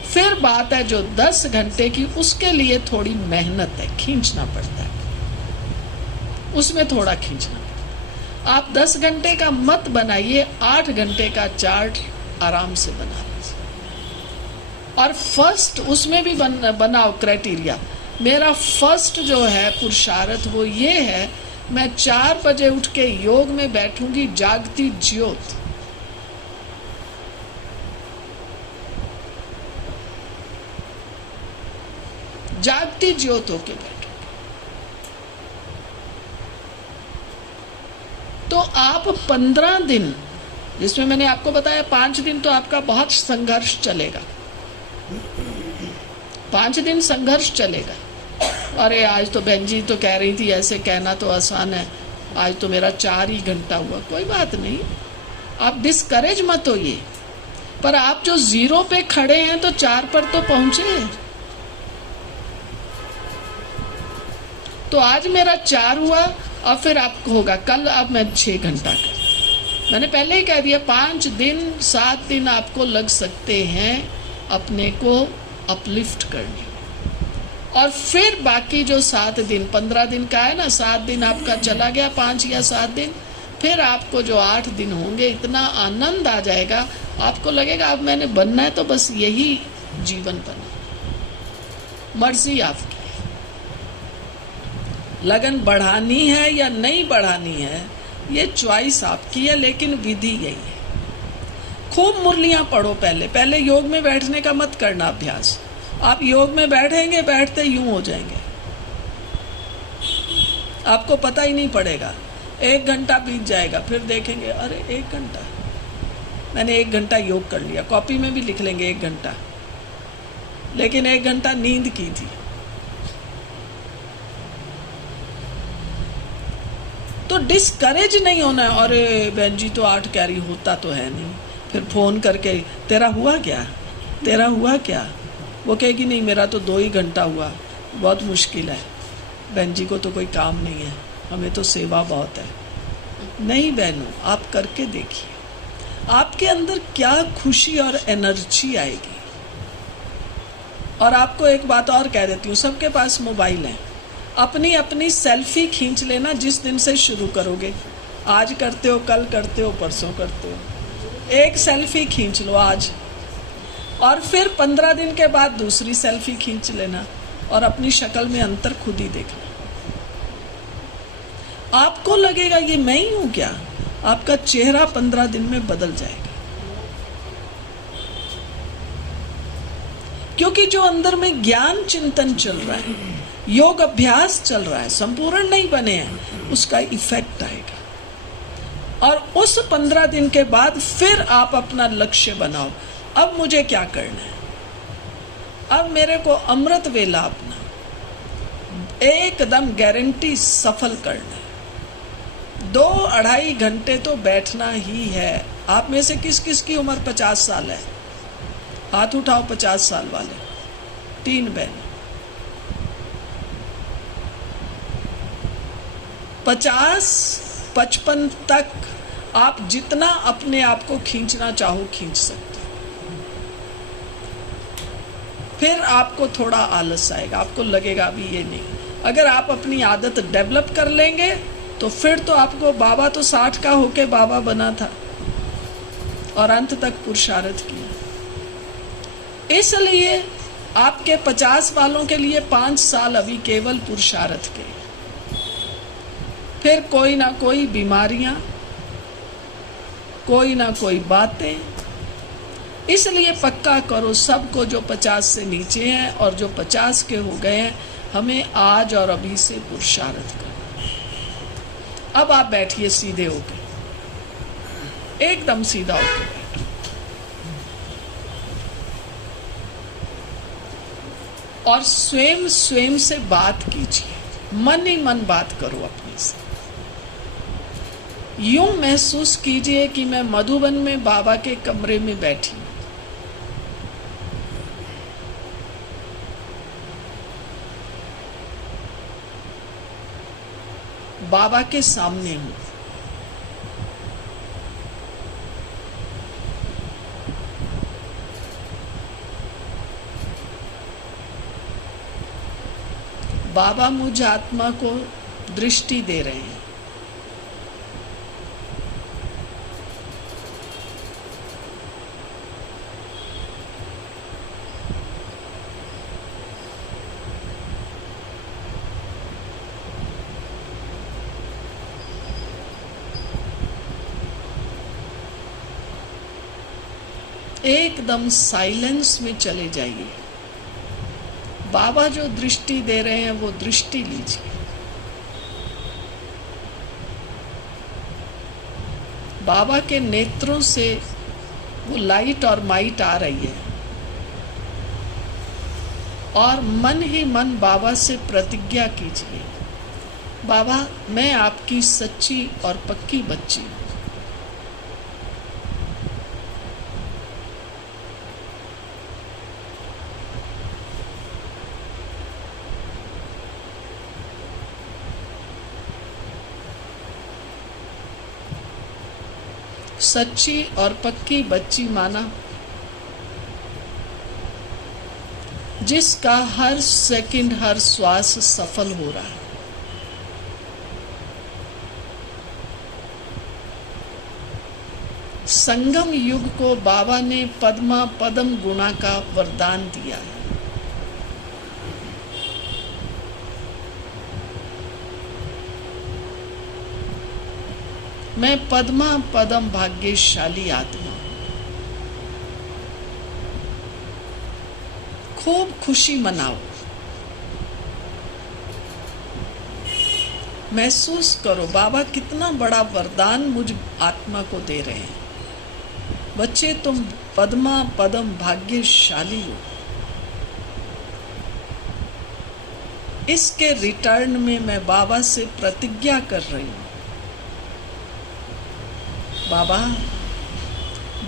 फिर बात है जो 10 घंटे की, उसके लिए थोड़ी मेहनत है, खींचना पड़ता है, उसमें थोड़ा खींचना पड़ता है। आप 10 घंटे का मत बनाइए, 8 घंटे का चार्ट आराम से बना लीजिए। और फर्स्ट उसमें भी बनाओ क्राइटेरिया। मेरा फर्स्ट जो है पुरुषार्थ वो ये है, मैं 4 बजे उठ के योग में बैठूंगी, जागती ज्योत। जागती ज्योत होके बैठो, तो आप 15 दिन, जिसमें मैंने आपको बताया 5 दिन तो आपका बहुत संघर्ष चलेगा, 5 दिन संघर्ष चलेगा। अरे आज तो बहन जी तो कह रही थी, ऐसे कहना तो आसान है, आज तो मेरा 4 ही घंटा हुआ। कोई बात नहीं, आप डिस्करेज मत होइए, पर आप जो 0 पे खड़े हैं तो 4 पर तो पहुंचे। तो आज मेरा 4 हुआ और फिर आपको होगा कल अब मैं 6 घंटा कर। मैंने पहले ही कह दिया 5 दिन 7 दिन आपको लग सकते हैं अपने को अपलिफ्ट करने। और फिर बाकी जो 7 दिन 15 दिन का है ना, 7 दिन आपका चला गया, 5 या 7 दिन, फिर आपको जो 8 दिन होंगे, इतना आनंद आ जाएगा, आपको लगेगा अब मैंने बनना है तो बस यही जीवन बना। मर्जी आपकी, लगन बढ़ानी है या नहीं बढ़ानी है ये चॉइस आपकी है, लेकिन विधि यही है। खूब मुरलियां पढ़ो, पहले योग में बैठने का मत करना अभ्यास। आप योग में बैठेंगे, बैठते यूं हो जाएंगे, आपको पता ही नहीं पड़ेगा। 1 घंटा बीत जाएगा, फिर देखेंगे अरे 1 घंटा, मैंने 1 घंटा योग कर लिया। कॉपी में भी लिख लेंगे 1 घंटा, लेकिन 1 घंटा नींद की थी। तो डिस्करेज नहीं होना है। अरे बहन जी तो 8 कैरी होता तो है नहीं, फिर फोन करके तेरा हुआ क्या, तेरा हुआ क्या, वो कहेगी नहीं मेरा तो 2 ही घंटा हुआ, बहुत मुश्किल है, बहन जी को तो कोई काम नहीं है, हमें तो सेवा बहुत है। नहीं बहनों, आप करके देखिए, आपके अंदर क्या खुशी और एनर्जी आएगी। और आपको एक बात और कह देती हूँ, सबके पास मोबाइल है, अपनी अपनी सेल्फी खींच लेना। जिस दिन से शुरू करोगे, आज करते हो, कल करते हो, परसों करते हो, एक सेल्फी खींच लो आज, और फिर 15 दिन के बाद दूसरी सेल्फी खींच लेना, और अपनी शक्ल में अंतर खुद ही देखना। आपको लगेगा ये मैं ही हूं क्या, आपका चेहरा 15 दिन में बदल जाएगा। क्योंकि जो अंदर में ज्ञान चिंतन चल रहा है, योग अभ्यास चल रहा है, संपूर्ण नहीं बने हैं, उसका इफेक्ट आएगा। और उस 15 दिन के बाद फिर आप अपना लक्ष्य बनाओ, अब मुझे क्या करना है, अब मेरे को अमृत वेला अपना एकदम गारंटी सफल करना है। 2-2.5 घंटे तो बैठना ही है। आप में से किस किस की उम्र 50 साल है, हाथ उठाओ 50 साल वाले, 3 बहन। 50-55 तक आप जितना अपने आप को खींचना चाहो खींच सकते हो। फिर आपको थोड़ा आलस आएगा, आपको लगेगा अभी ये नहीं। अगर आप अपनी आदत डेवलप कर लेंगे तो फिर तो आपको, बाबा तो 60 का होके बाबा बना था और अंत तक पुरुषार्थ किया। इसलिए आपके 50 वालों के लिए 5 साल अभी केवल पुरुषार्थ के, फिर कोई ना कोई बीमारियां, कोई ना कोई बातें। इसलिए पक्का करो सबको, जो 50 से नीचे हैं और जो 50 के हो गए हैं, हमें आज और अभी से पुरुषार्थ करना। अब आप बैठिए सीधे होके, एकदम सीधा होके बैठो और स्वयं स्वयं से बात कीजिए, मन ही मन बात करो अपने से। यूं महसूस कीजिए कि मैं मधुबन में बाबा के कमरे में बैठी हूं। बाबा के सामने हूं। बाबा मुझ आत्मा को दृष्टि दे रहे हैं। एकदम साइलेंस में चले जाइए। बाबा जो दृष्टि दे रहे हैं वो दृष्टि लीजिए। बाबा के नेत्रों से वो लाइट और माइट आ रही है और मन ही मन बाबा से प्रतिज्ञा कीजिए, बाबा मैं आपकी सच्ची और पक्की बच्ची हूं। सच्ची और पक्की बच्ची माना जिसका हर सेकंड, हर श्वास सफल हो रहा है। संगम युग को बाबा ने पद्मा पदम गुणा का वरदान दिया है। मैं पद्मा पदम भाग्यशाली आत्मा हूं। खूब खुशी मनाओ, महसूस करो बाबा कितना बड़ा वरदान मुझ आत्मा को दे रहे हैं। बच्चे तुम पद्मा पदम भाग्यशाली हो। इसके रिटर्न में मैं बाबा से प्रतिज्ञा कर रही हूं, बाबा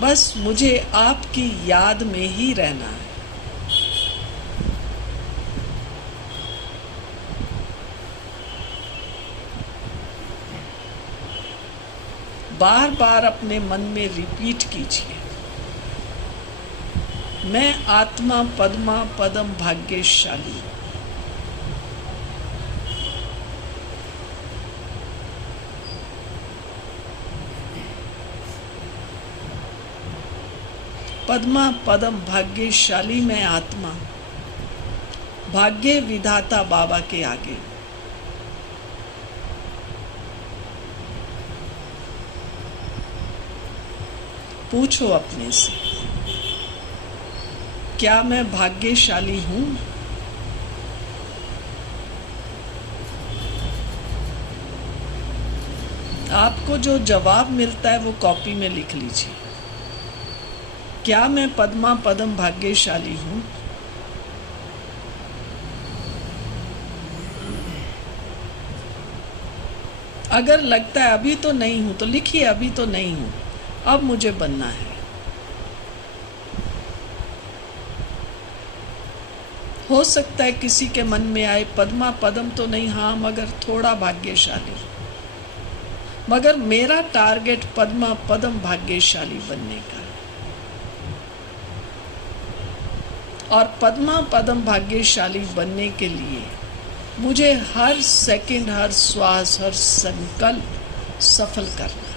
बस मुझे आपकी याद में ही रहना है। बार बार अपने मन में रिपीट कीजिए, मैं आत्मा पद्मा पदम भाग्यशाली। पद्मा पदम भाग्यशाली मैं आत्मा, भाग्य विधाता बाबा के आगे। पूछो अपने से, क्या मैं भाग्यशाली हूं? आपको जो जवाब मिलता है वो कॉपी में लिख लीजिए। क्या मैं पद्मा पदम भाग्यशाली हूं? अगर लगता है अभी तो नहीं हूं तो लिखिए अभी तो नहीं हूं, अब मुझे बनना है। हो सकता है किसी के मन में आए पद्मा पदम तो नहीं, हाँ मगर थोड़ा भाग्यशाली, मगर मेरा टारगेट पद्मा पदम भाग्यशाली बनने का। और पद्मा पदम भाग्यशाली बनने के लिए मुझे हर सेकंड, हर श्वास, हर संकल्प सफल करना है।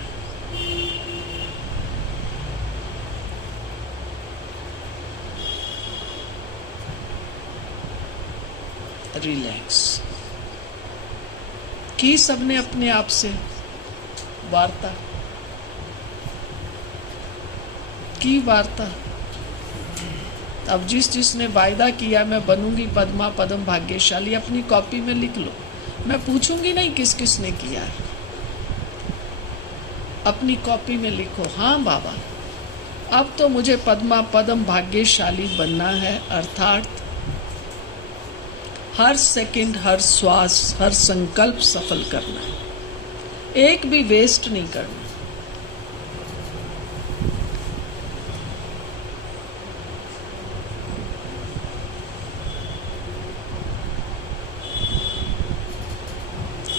रिलैक्स की सबने अपने आप से वार्ता की वार्ता। अब जिसने वायदा किया मैं बनूंगी पद्मा पदम भाग्यशाली, अपनी कॉपी में लिख लो। मैं पूछूंगी नहीं किस किसने किया है, अपनी कॉपी में लिखो। हाँ बाबा, अब तो मुझे पद्मा पदम भाग्यशाली बनना है, अर्थात हर सेकंड, हर श्वास, हर संकल्प सफल करना है, एक भी वेस्ट नहीं करना।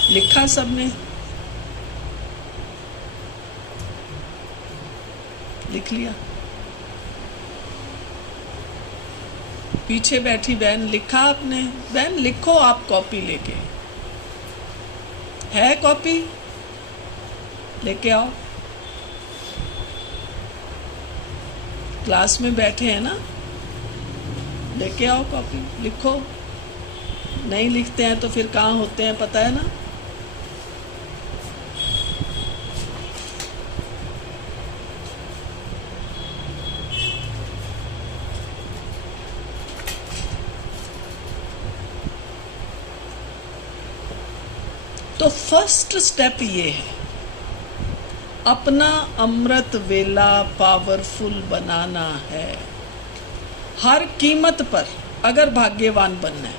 लिखा सबने? लिख लिया? पीछे बैठी बहन, लिखा आपने? बहन लिखो आप कॉपी लेके। है कॉपी? लेके आओ। क्लास में बैठे हैं ना, लेके आओ कॉपी, लिखो। नहीं लिखते हैं तो फिर कहाँ होते हैं पता है ना? तो फर्स्ट स्टेप ये है, अपना अमृत वेला पावरफुल बनाना है हर कीमत पर, अगर भाग्यवान बनना है।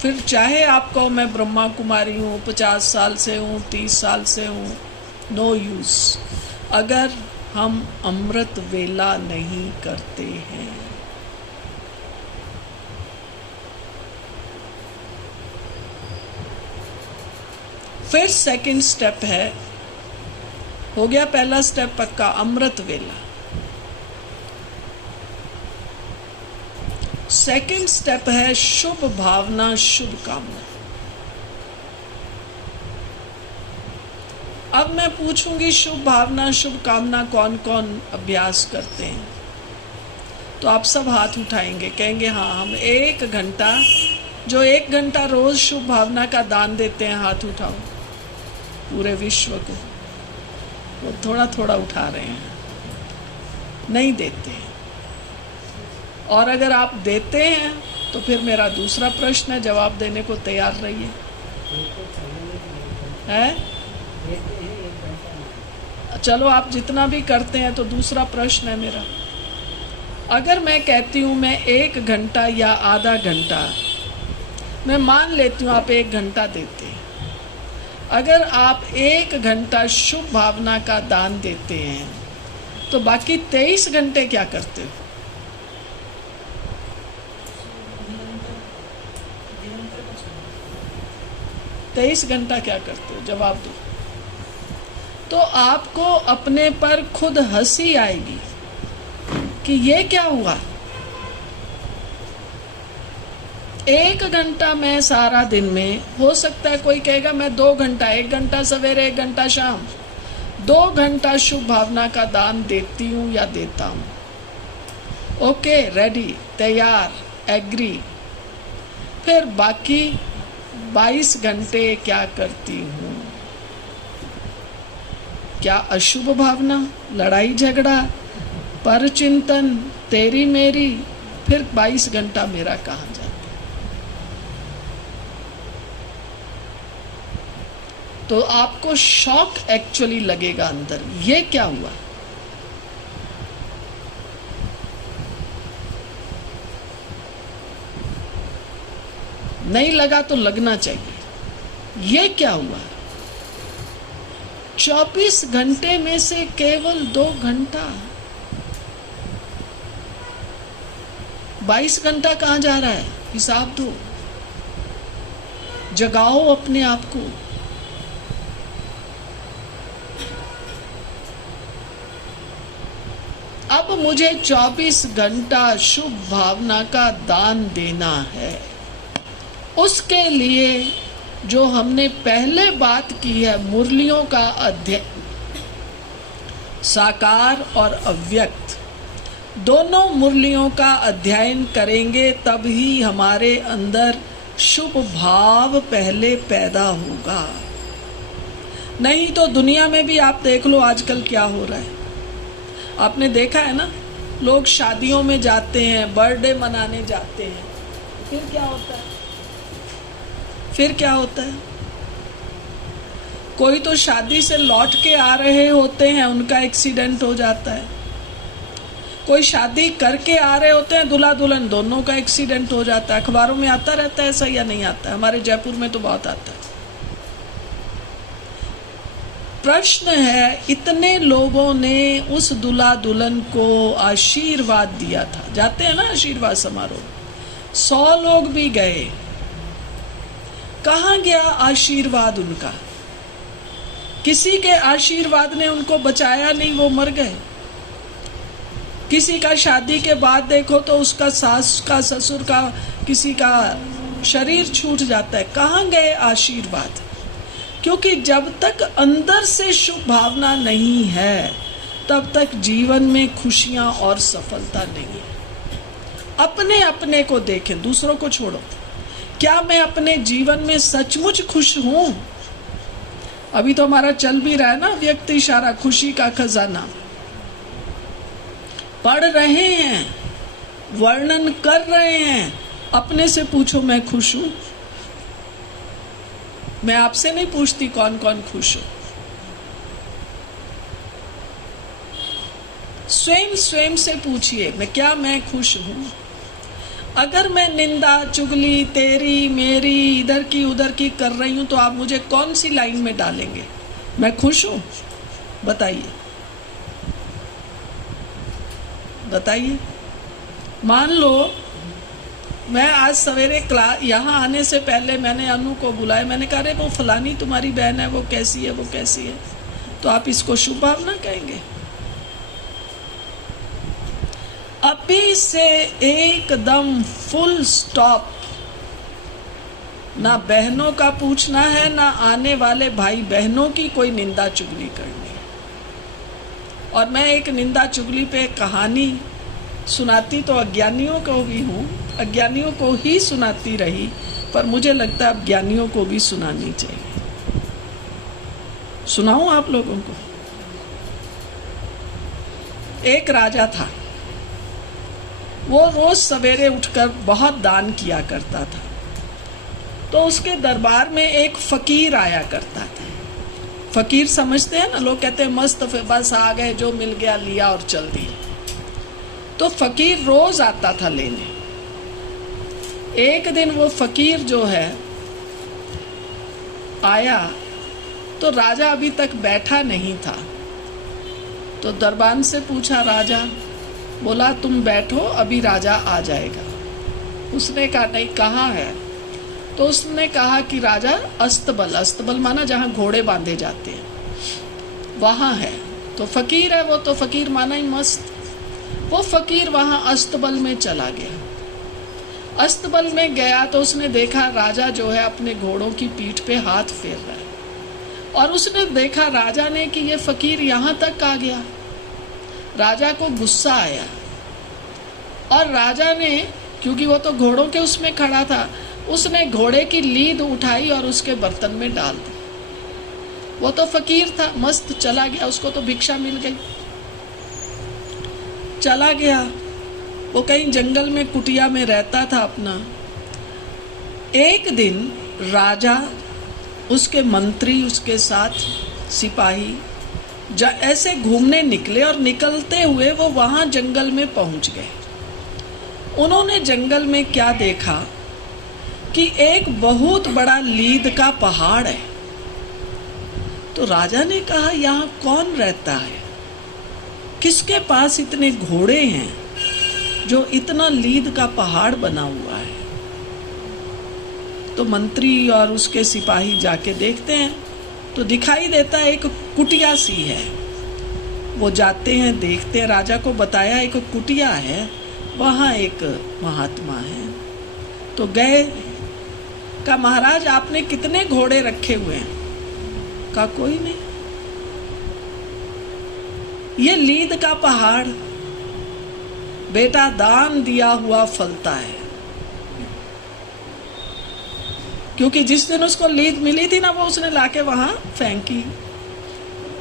फिर चाहे आप कहो मैं ब्रह्मा कुमारी हूँ, 50 साल से हूँ, 30 साल से हूँ, नो यूज, अगर हम अमृत वेला नहीं करते हैं। फिर सेकंड स्टेप है, हो गया पहला स्टेप पक्का, अमृत वेला। सेकंड स्टेप है शुभ भावना, शुभ कामना। अब मैं पूछूंगी शुभ भावना, शुभ कामना कौन कौन अभ्यास करते हैं? तो आप सब हाथ उठाएंगे, कहेंगे हाँ हम 1 घंटा, जो 1 घंटा रोज शुभ भावना का दान देते हैं, हाथ उठाओ। पूरे विश्व को वो थोड़ा थोड़ा उठा रहे हैं, नहीं देते हैं। और अगर आप देते हैं तो फिर मेरा दूसरा प्रश्न है, जवाब देने को तैयार रहिए। है? चलो आप जितना भी करते हैं, तो दूसरा प्रश्न है मेरा, अगर मैं कहती हूँ मैं 1 घंटा या आधा घंटा, मैं मान लेती हूँ आप 1 घंटा देते हैं, अगर आप 1 घंटा शुभ भावना का दान देते हैं तो बाकी 23 घंटे क्या करते हो? तेईस घंटा क्या करते हो? जवाब दो। तो आपको अपने पर खुद हंसी आएगी कि ये क्या हुआ। 1 घंटा मैं सारा दिन में, हो सकता है कोई कहेगा मैं 2 घंटा, 1 घंटा सवेरे 1 घंटा शाम, 2 घंटा शुभ भावना का दान देती हूँ या देता हूँ। ओके, रेडी, तैयार, एग्री। फिर बाकी 22 घंटे क्या करती हूँ? क्या अशुभ भावना, लड़ाई झगड़ा, परचिंतन, तेरी मेरी, फिर 22 घंटा मेरा कहाँ जाता? तो आपको शॉक एक्चुअली लगेगा अंदर, ये क्या हुआ। नहीं लगा तो लगना चाहिए, ये क्या हुआ। 24 घंटे में से केवल 2 घंटा, 22 घंटा कहाँ जा रहा है? हिसाब दो, जगाओ अपने आप को। अब मुझे 24 घंटा शुभ भावना का दान देना है। उसके लिए जो हमने पहले बात की है, मुरलियों का अध्ययन, साकार और अव्यक्त दोनों मुरलियों का अध्ययन करेंगे, तभी हमारे अंदर शुभ भाव पहले पैदा होगा। नहीं तो दुनिया में भी आप देख लो आजकल क्या हो रहा है। आपने देखा है ना, लोग शादियों में जाते हैं, बर्थडे मनाने जाते हैं, फिर क्या होता है? फिर क्या होता है? कोई तो शादी से लौट के आ रहे होते हैं, उनका एक्सीडेंट हो जाता है। कोई शादी करके आ रहे होते हैं, दूल्हा दुल्हन दोनों का एक्सीडेंट हो जाता है। अखबारों में आता रहता है ऐसा, या नहीं आता है? हमारे जयपुर में तो बहुत आता है। प्रश्न है, इतने लोगों ने उस दूल्हा दुल्हन को आशीर्वाद दिया था, जाते हैं ना आशीर्वाद समारोह, 100 लोग भी गए, कहाँ गया आशीर्वाद उनका? किसी के आशीर्वाद ने उनको बचाया नहीं, वो मर गए। किसी का शादी के बाद देखो तो उसका सास का, ससुर का, किसी का शरीर छूट जाता है, कहाँ गए आशीर्वाद? क्योंकि जब तक अंदर से शुभ भावना नहीं है, तब तक जीवन में खुशियां और सफलता नहीं है। अपने अपने को देखें, दूसरों को छोड़ो। क्या मैं अपने जीवन में सचमुच खुश हूं? अभी तो हमारा चल भी रहा है ना व्यक्ति इशारा, खुशी का खजाना। पढ़ रहे हैं, वर्णन कर रहे हैं, अपने से पूछो मैं खुश हूं? मैं आपसे नहीं पूछती कौन कौन खुश हो। स्वयं से पूछिए, मैं खुश हूं? अगर मैं निंदा, चुगली, तेरी मेरी, इधर की उधर की कर रही हूं, तो आप मुझे कौन सी लाइन में डालेंगे? मैं खुश हूं? बताइए, बताइए। मान लो मैं आज सवेरे क्लास यहाँ आने से पहले मैंने अनु को बुलाया, मैंने कहा, अरे वो फलानी तुम्हारी बहन है, वो कैसी है, वो कैसी है? तो आप इसको शुभ भावना कहेंगे? अभी से एकदम फुल स्टॉप। ना बहनों का पूछना है, ना आने वाले भाई बहनों की कोई निंदा चुगली करनी। और मैं एक निंदा चुगली पे कहानी सुनाती तो अज्ञानियों को भी हूँ, अज्ञानियों को ही सुनाती रही, पर मुझे लगता है अब ज्ञानियों को भी सुनानी चाहिए। सुनाऊं आप लोगों को? एक राजा था, वो रोज सवेरे उठकर बहुत दान किया करता था। तो उसके दरबार में एक फकीर आया करता था। फकीर समझते हैं ना, लोग कहते हैं मस्त बस आ गए, जो मिल गया लिया और चल दिए। तो फकीर रोज आता था लेने। एक दिन वो फकीर जो है आया तो राजा अभी तक बैठा नहीं था। तो दरबान से पूछा राजा, बोला तुम बैठो, अभी राजा आ जाएगा। उसने कहा नहीं, कहाँ है? तो उसने कहा कि राजा अस्तबल, अस्तबल माना जहाँ घोड़े बांधे जाते हैं, वहाँ है। तो फकीर है वो, तो फकीर माना ही मस्त। वो फकीर वहाँ अस्तबल में चला गया। अस्तबल में गया तो उसने देखा राजा जो है अपने घोड़ों की पीठ पे हाथ फेर रहा है। और उसने देखा राजा ने कि ये फकीर यहाँ तक आ गया। राजा को गुस्सा आया और राजा ने, क्योंकि वो तो घोड़ों के उसमें खड़ा था, उसने घोड़े की लीद उठाई और उसके बर्तन में डाल दी। वो तो फकीर था, मस्त चला गया, उसको तो भिक्षा मिल गई, चला गया। वो कहीं जंगल में कुटिया में रहता था अपना। एक दिन राजा, उसके मंत्री, उसके साथ सिपाही ऐसे घूमने निकले और निकलते हुए वो वहां जंगल में पहुंच गए। उन्होंने जंगल में क्या देखा कि एक बहुत बड़ा लीद का पहाड़ है। तो राजा ने कहा, यहाँ कौन रहता है? किसके पास इतने घोड़े हैं जो इतना लीद का पहाड़ बना हुआ है? तो मंत्री और उसके सिपाही जाके देखते हैं तो दिखाई देता है एक कुटिया सी है। वो जाते हैं, देखते हैं, राजा को बताया एक कुटिया है, वहाँ एक महात्मा है। तो गए, कहा महाराज आपने कितने घोड़े रखे हुए हैं? कहा कोई नहीं, ये लीद का पहाड़ बेटा दान दिया हुआ फलता है। क्योंकि जिस दिन उसको लीद मिली थी ना, वो उसने लाके वहां फेंकी।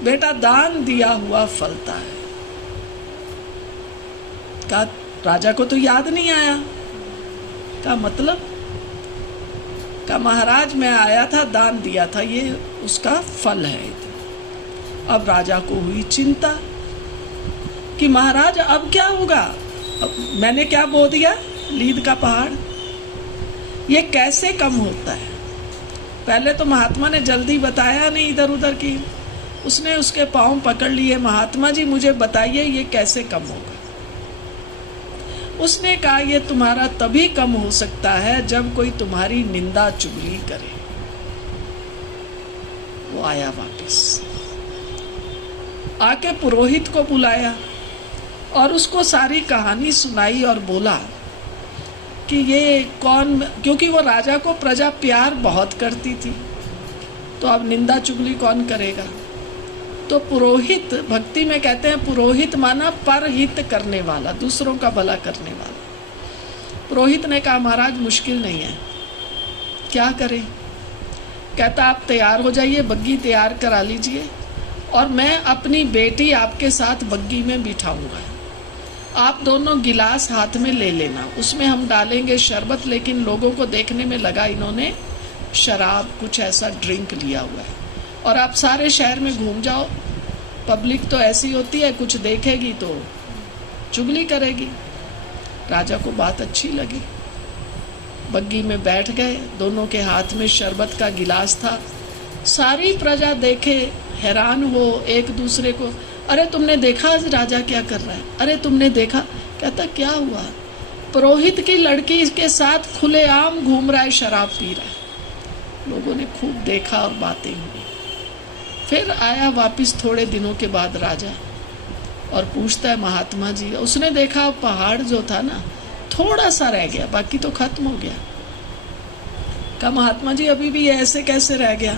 बेटा दान दिया हुआ फलता है। कहा राजा को तो याद नहीं आया। कहा मतलब? कहा महाराज मैं आया था, दान दिया था, ये उसका फल है। अब राजा को हुई चिंता कि महाराज अब क्या होगा? अब मैंने क्या बो दिया? लीद का पहाड़, ये कैसे कम होता है? पहले तो महात्मा ने जल्दी बताया नहीं इधर उधर की, उसने उसके पांव पकड़ लिए, महात्मा जी मुझे बताइए ये कैसे कम होगा? उसने कहा ये तुम्हारा तभी कम हो सकता है जब कोई तुम्हारी निंदा चुगली करे। वो आया वापस, आके पुरोहित को बुलाया और उसको सारी कहानी सुनाई और बोला कि ये कौन, क्योंकि वो राजा को प्रजा प्यार बहुत करती थी, तो अब निंदा चुगली कौन करेगा? तो पुरोहित, भक्ति में कहते हैं पुरोहित माना परहित करने वाला, दूसरों का भला करने वाला। पुरोहित ने कहा महाराज मुश्किल नहीं है, क्या करें? कहता आप तैयार हो जाइए, बग्गी तैयार करा लीजिए और मैं अपनी बेटी आपके साथ बग्गी में बिठाऊंगा। आप दोनों गिलास हाथ में ले लेना, उसमें हम डालेंगे शरबत, लेकिन लोगों को देखने में लगा इन्होंने शराब कुछ ऐसा ड्रिंक लिया हुआ है, और आप सारे शहर में घूम जाओ, पब्लिक तो ऐसी होती है, कुछ देखेगी तो चुगली करेगी। राजा को बात अच्छी लगी, बग्गी में बैठ गए, दोनों के हाथ में शरबत का गिलास था। सारी प्रजा देखे, हैरान हो एक दूसरे को, अरे तुमने देखा आज राजा क्या कर रहा है? अरे तुमने देखा? कहता क्या हुआ? पुरोहित की लड़की के साथ खुलेआम घूम रहा है, शराब पी रहा है। लोगों ने खूब देखा और बातें हुई। फिर आया वापस थोड़े दिनों के बाद राजा और पूछता है महात्मा जी, उसने देखा पहाड़ जो था ना थोड़ा सा रह गया, बाकी तो खत्म हो गया। कहा महात्मा जी अभी भी ऐसे कैसे रह गया?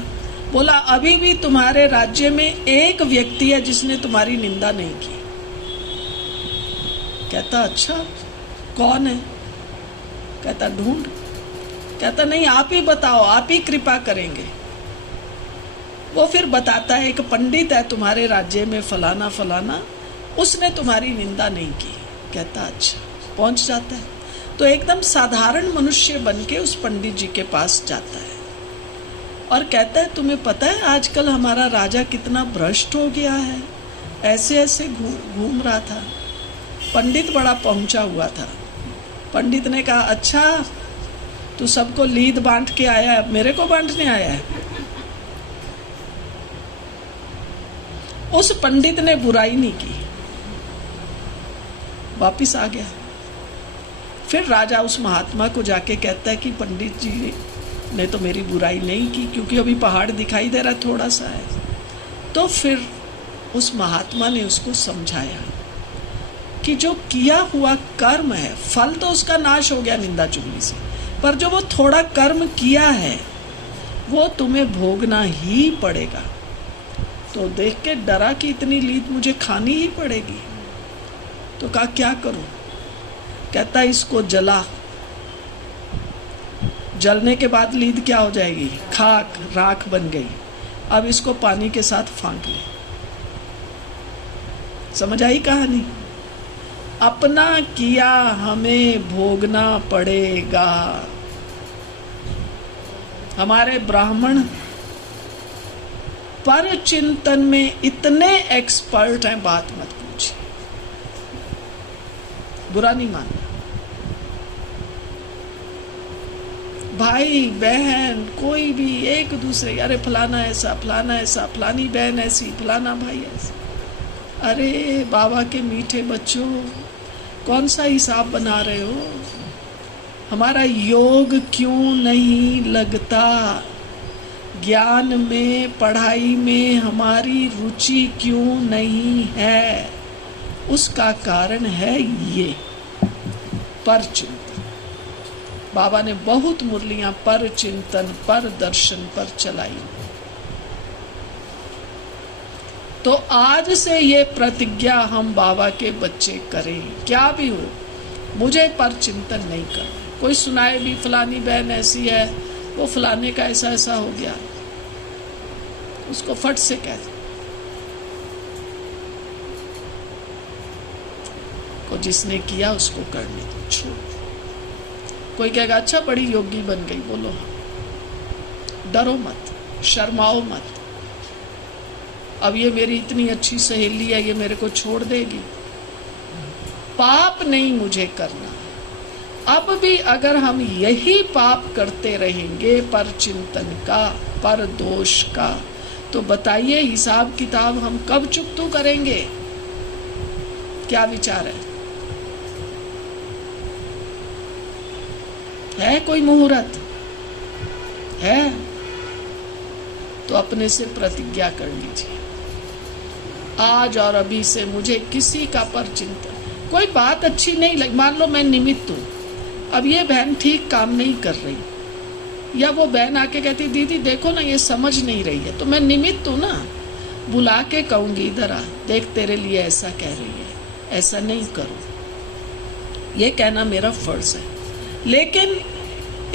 बोला अभी भी तुम्हारे राज्य में एक व्यक्ति है जिसने तुम्हारी निंदा नहीं की। कहता अच्छा कौन है? कहता ढूंढ। कहता नहीं आप ही बताओ, आप ही कृपा करेंगे। वो फिर बताता है एक पंडित है तुम्हारे राज्य में, फलाना फलाना, उसने तुम्हारी निंदा नहीं की। कहता अच्छा, पहुंच जाता है तो एकदम साधारण मनुष्य बन के उस पंडित जी के पास जाता है और कहता है तुम्हें पता है आजकल हमारा राजा कितना भ्रष्ट हो गया है, ऐसे ऐसे घूम रहा था। पंडित बड़ा पहुंचा हुआ था। पंडित ने कहा अच्छा तू सबको लीद बांट के आया है, मेरे को बांटने आया है? उस पंडित ने बुराई नहीं की, वापिस आ गया। फिर राजा उस महात्मा को जाके कहता है कि पंडित जी ने तो मेरी बुराई नहीं की, क्योंकि अभी पहाड़ दिखाई दे रहा थोड़ा सा है। तो फिर उस महात्मा ने उसको समझाया कि जो किया हुआ कर्म है, फल तो उसका नाश हो गया निंदा चुगली से, पर जो वो थोड़ा कर्म किया है वो तुम्हें भोगना ही पड़ेगा। तो देख के डरा कि इतनी लीद मुझे खानी ही पड़ेगी। तो कहा क्या करूं? कहता इसको जला, जलने के बाद लीद क्या हो जाएगी? खाक, राख बन गई। अब इसको पानी के साथ फांक ले। समझ आई कहानी? अपना किया हमें भोगना पड़ेगा। हमारे ब्राह्मण पर चिंतन में इतने एक्सपर्ट हैं, बात मत पूछिए। बुरा नहीं मानना। भाई बहन कोई भी एक दूसरे, अरे फलाना ऐसा, फलाना ऐसा, फलानी बहन ऐसी, फलाना भाई ऐसा। अरे बाबा के मीठे बच्चों, कौन सा हिसाब बना रहे हो? हमारा योग क्यों नहीं लगता? ज्ञान में, पढ़ाई में हमारी रुचि क्यों नहीं है? उसका कारण है ये पर चिंतन। बाबा ने बहुत मुरलियां पर चिंतन, पर दर्शन पर चलाई। तो आज से ये प्रतिज्ञा हम बाबा के बच्चे करें, क्या भी हो, मुझे पर चिंतन नहीं करना। कोई सुनाए भी फलानी बहन ऐसी है, वो फलाने का ऐसा ऐसा हो गया, उसको फट से कह दो। को जिसने किया उसको करने दो, छोड़। कोई कहेगा अच्छा बड़ी योगी बन गई, बोलो हाँ, डरो मत, शर्माओ मत। अब ये मेरी इतनी अच्छी सहेली है, ये मेरे को छोड़ देगी? पाप नहीं मुझे करना। अब भी अगर हम यही पाप करते रहेंगे पर चिंतन का, पर दोष का, तो बताइए हिसाब किताब हम कब चुकतू करेंगे? क्या विचार है कोई मुहूर्त है? तो अपने से प्रतिज्ञा कर लीजिए, आज और अभी से मुझे किसी का पर चिंतन। कोई बात अच्छी नहीं लगी, मान लो मैं निमित्त हूं, अब ये बहन ठीक काम नहीं कर रही, या वो बहन आके कहती दीदी देखो ना ये समझ नहीं रही है, तो मैं निमित्त हूं ना, बुला के कहूंगी इधर आ, देख तेरे लिए ऐसा कह रही है, ऐसा नहीं करो, ये कहना मेरा फर्ज है। लेकिन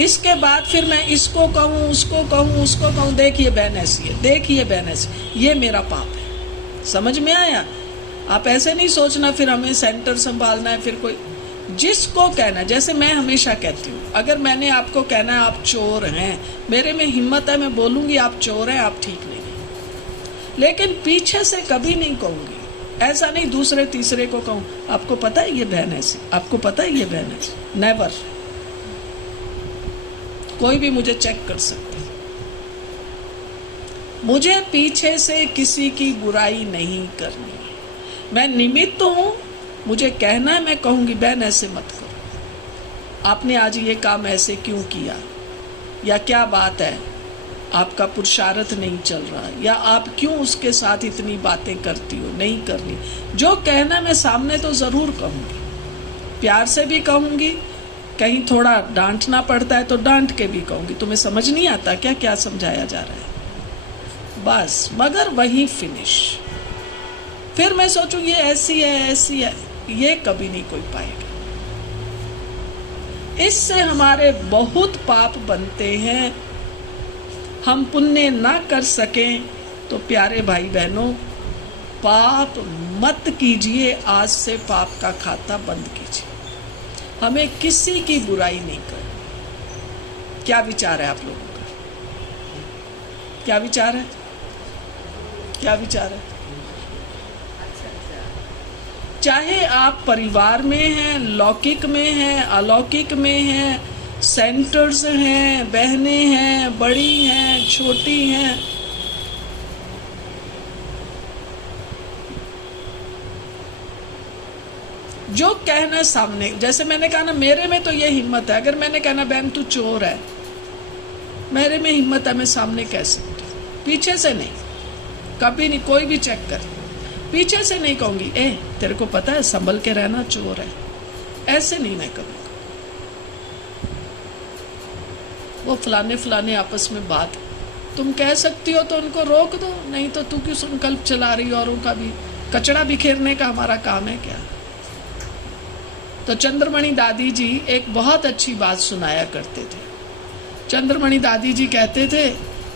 इसके बाद फिर मैं इसको कहूँ, उसको कहूँ, उसको कहूँ, देखिए बहन ऐसी है, देखिए बहन ऐसी, ये मेरा पाप है। समझ में आया? आप ऐसे नहीं सोचना फिर हमें सेंटर संभालना है, फिर कोई जिसको कहना, जैसे मैं हमेशा कहती हूँ, अगर मैंने आपको कहना है आप चोर हैं, मेरे में हिम्मत है, मैं बोलूंगी आप चोर हैं, आप ठीक नहीं है, लेकिन पीछे से कभी नहीं कहूंगी। ऐसा नहीं दूसरे तीसरे को कहूँ आपको पता है ये बहन ऐसी, आपको पता है ये बहन ऐसी, नेवर। कोई भी मुझे चेक कर सकता है। मुझे पीछे से किसी की बुराई नहीं करनी। मैं निमित्त हूं, मुझे कहना है, मैं कहूंगी बहन ऐसे मत करो, आपने आज ये काम ऐसे क्यों किया, या क्या बात है, आपका पुरुषार्थ नहीं चल रहा, या आप क्यों उसके साथ इतनी बातें करती हो, नहीं करनी। जो कहना मैं सामने तो जरूर कहूंगी, प्यार से भी कहूंगी, कहीं थोड़ा डांटना पड़ता है तो डांट के भी कहूंगी, तुम्हें समझ नहीं आता क्या क्या समझाया जा रहा है, बस। मगर वही फिनिश। फिर मैं सोचूं ये ऐसी है, ऐसी है, ये कभी नहीं कोई पाएगा। इससे हमारे बहुत पाप बनते हैं। हम पुण्य ना कर सकें तो प्यारे भाई बहनों, पाप मत कीजिए, आज से पाप का खाता बंद कीजिए। हमें किसी की बुराई नहीं करनी। क्या विचार है आप लोगों का? क्या विचार है? क्या विचार है? चाहे आप परिवार में हैं, लौकिक में हैं, अलौकिक में हैं, सेंटर्स हैं, बहनें हैं, बड़ी हैं, छोटी हैं, जो कहना सामने, जैसे मैंने कहा ना, मेरे में तो ये हिम्मत है, अगर मैंने कहना बहन तू चोर है, मेरे में हिम्मत है, मैं सामने कह सकती हूँ, पीछे से नहीं, कभी नहीं। कोई भी चेक कर, पीछे से नहीं कहूंगी ए तेरे को पता है संभल के रहना, चोर है, ऐसे नहीं मैं कहूँगा। वो फलाने फलाने आपस में बात तुम कह सकती हो तो उनको रोक दो, नहीं तो तू क्यों संकल्प चला रही, औरों का भी कचरा बिखेरने का हमारा काम है क्या? तो चंद्रमणि दादी जी एक बहुत अच्छी बात सुनाया करते थे। चंद्रमणि दादी जी कहते थे,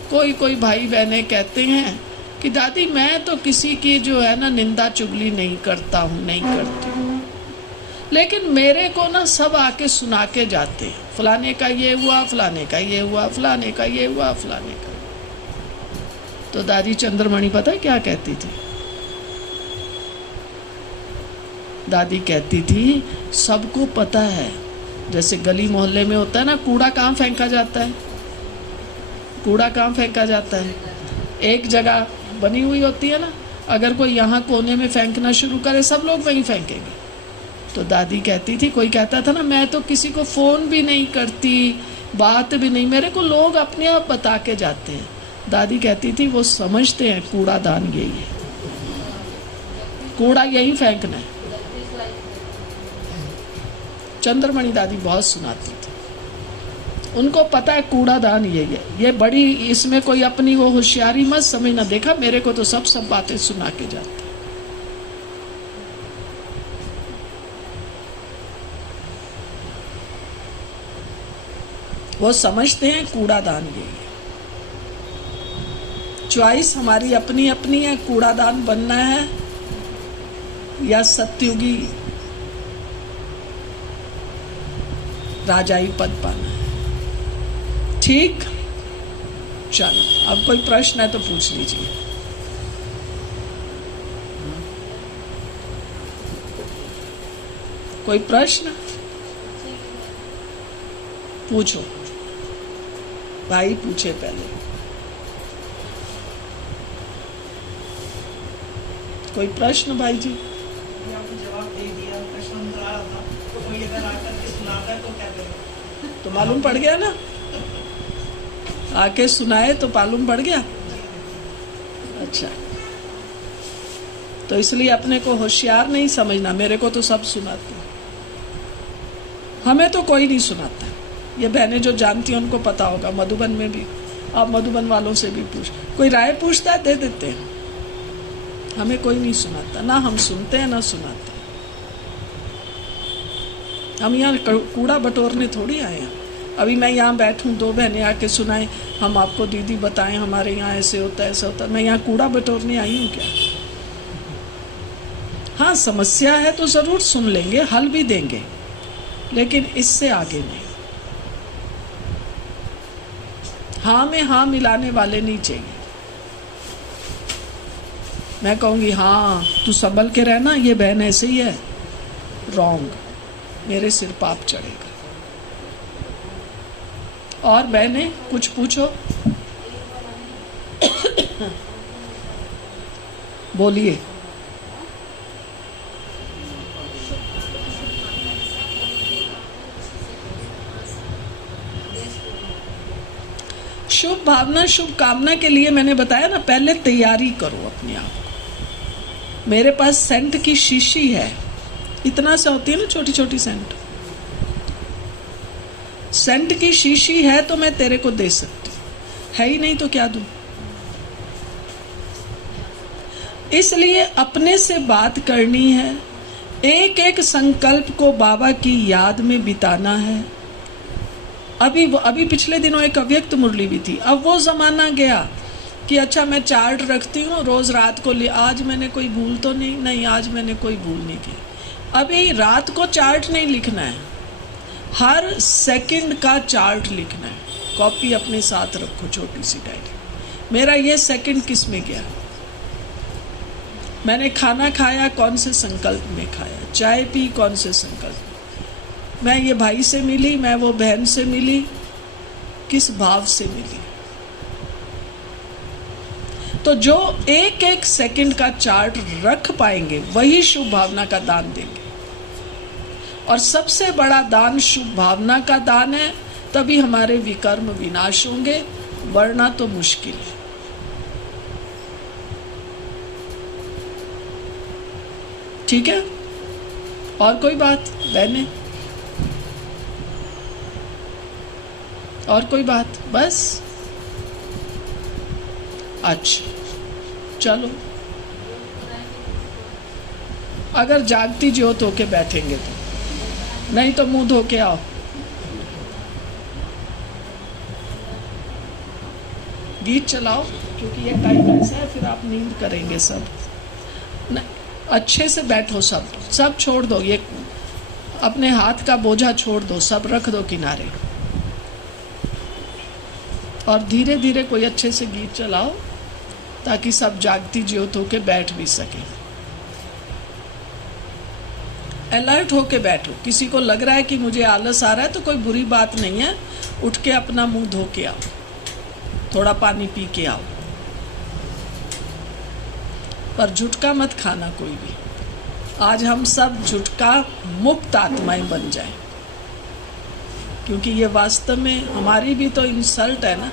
कोई कोई भाई बहनें कहते हैं कि दादी मैं तो किसी की जो है ना निंदा चुगली नहीं करता हूँ, नहीं करती हूँ, लेकिन मेरे को ना सब आके सुना के जाते हैं, फलाने का ये हुआ, फलाने का ये हुआ, फलाने का ये हुआ, फलाने का। तो दादी चंद्रमणि पता है क्या कहती थी? दादी कहती थी सबको पता है, जैसे गली मोहल्ले में होता है ना, कूड़ा कहाँ फेंका जाता है, कूड़ा कहाँ फेंका जाता है, एक जगह बनी हुई होती है ना, अगर कोई यहाँ कोने में फेंकना शुरू करे सब लोग वहीं फेंकेंगे। तो दादी कहती थी, कोई कहता था ना मैं तो किसी को फोन भी नहीं करती, बात भी नहीं, मेरे को लोग अपने आप बता के जाते हैं, दादी कहती थी वो समझते हैं कूड़ादान यही है, कूड़ा यही फेंकना है। चंद्रमणि दादी बहुत सुनाती थी, उनको पता है कूड़ादान यही है। ये बड़ी, इसमें कोई अपनी वो होशियारी मत समझना। देखा, मेरे को तो सब बातें सुना के जाती। वो समझते हैं कूड़ादान यही है। चॉइस हमारी अपनी अपनी है, कूड़ादान बनना है या सत्युगी राजाई पद पाना है। ठीक, चलो अब कोई प्रश्न है तो पूछ लीजिए। कोई प्रश्न पूछो, भाई पूछे पहले। कोई प्रश्न भाई जी? आपने जवाब दे दिया, प्रश्न नजर आ रहा था, तो कोई अगर आकर के सुनाता है तो क्या करें? तो मालूम पड़ गया ना, आके सुनाए तो मालूम पड़ गया। अच्छा, तो इसलिए अपने को होशियार नहीं समझना। मेरे को तो सब सुनाते हैं, हमें तो कोई नहीं सुनाता। ये बहनें जो जानती हैं उनको पता होगा, मधुबन में भी, आप मधुबन वालों से भी पूछ, कोई राय पूछता है दे देते हैं। हमें कोई नहीं सुनाता, ना हम सुनते हैं ना सुनाते हैं। हम यहाँ कूड़ा बटोरने थोड़ी आए हैं। अभी मैं यहाँ बैठूं, दो बहनें आके सुनाएं, हम आपको दीदी बताएं हमारे यहाँ ऐसे होता है ऐसा होता है। मैं यहाँ कूड़ा बटोरने आई हूँ क्या? हाँ, समस्या है तो जरूर सुन लेंगे, हल भी देंगे, लेकिन इससे आगे नहीं। हाँ में हाँ मिलाने वाले नहीं चाहिए। मैं कहूंगी हाँ तू संभल के रहना, ये बहन ऐसे ही है, रॉन्ग, मेरे सिर पाप चढ़ेगा। और बहनें कुछ पूछो, बोलिए। शुभ भावना, शुभ कामना के लिए मैंने बताया ना, पहले तैयारी करो अपने आप को। मेरे पास सेंट की शीशी है, इतना सा होती है ना छोटी छोटी सेंट, सेंट की शीशी है तो मैं तेरे को दे सकती हूँ, है ही नहीं तो क्या दूं। इसलिए अपने से बात करनी है, एक एक संकल्प को बाबा की याद में बिताना है। अभी पिछले दिनों एक अव्यक्त मुरली भी थी। अब वो जमाना गया कि अच्छा मैं चार्ट रखती हूँ रोज रात को, आज मैंने कोई भूल तो नहीं, आज मैंने कोई भूल नहीं की। अभी रात को चार्ट नहीं लिखना है, हर सेकंड का चार्ट लिखना है। कॉपी अपने साथ रखो, छोटी सी डायरी। मेरा ये सेकंड किस में गया, मैंने खाना खाया कौन से संकल्प में खाया, चाय पी कौन से संकल्प, मैं ये भाई से मिली, मैं वो बहन से मिली, किस भाव से मिली। तो जो एक एक सेकंड का चार्ट रख पाएंगे वही शुभ भावना का दान देंगे। और सबसे बड़ा दान शुभ भावना का दान है, तभी हमारे विकर्म विनाश होंगे, वरना तो मुश्किल है। ठीक है, और कोई बात बहने, और कोई बात? बस अच्छा, चलो अगर जागती ज्योत होके बैठेंगे तो, नहीं तो मुंह धो के आओ। गीत चलाओ, क्योंकि ये टाइम ऐसा है फिर आप नींद करेंगे सब। नहीं, अच्छे से बैठो, सब छोड़ दो, ये अपने हाथ का बोझा छोड़ दो, सब रख दो किनारे, और धीरे धीरे कोई अच्छे से गीत चलाओ ताकि सब जागती ज्योत होके बैठ भी सके। अलर्ट होके बैठो। किसी को लग रहा है कि मुझे आलस आ रहा है तो कोई बुरी बात नहीं है, उठ के अपना मुंह धो के आओ, थोड़ा पानी पी के आओ, पर झुटका मत खाना कोई भी। आज हम सब झुटका मुक्त आत्माएं बन जाएं, क्योंकि ये वास्तव में हमारी भी तो इंसल्ट है ना।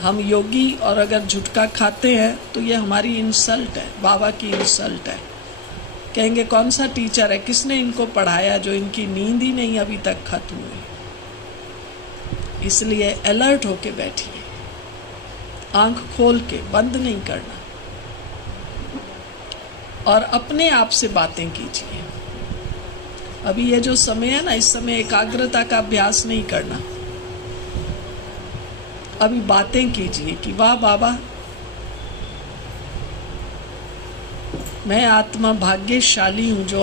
हम योगी और अगर झुटका खाते हैं तो ये हमारी इंसल्ट है, बाबा की इंसल्ट है। कहेंगे कौन सा टीचर है, किसने इनको पढ़ाया जो इनकी नींद ही नहीं अभी तक खत्म हुई। इसलिए अलर्ट होके बैठिए, आंख खोल के, बंद नहीं करना, और अपने आप से बातें कीजिए। अभी ये जो समय है ना, इस समय एकाग्रता का अभ्यास नहीं करना। अभी बातें कीजिए कि वाह बाबा, मैं आत्मा भाग्यशाली हूं जो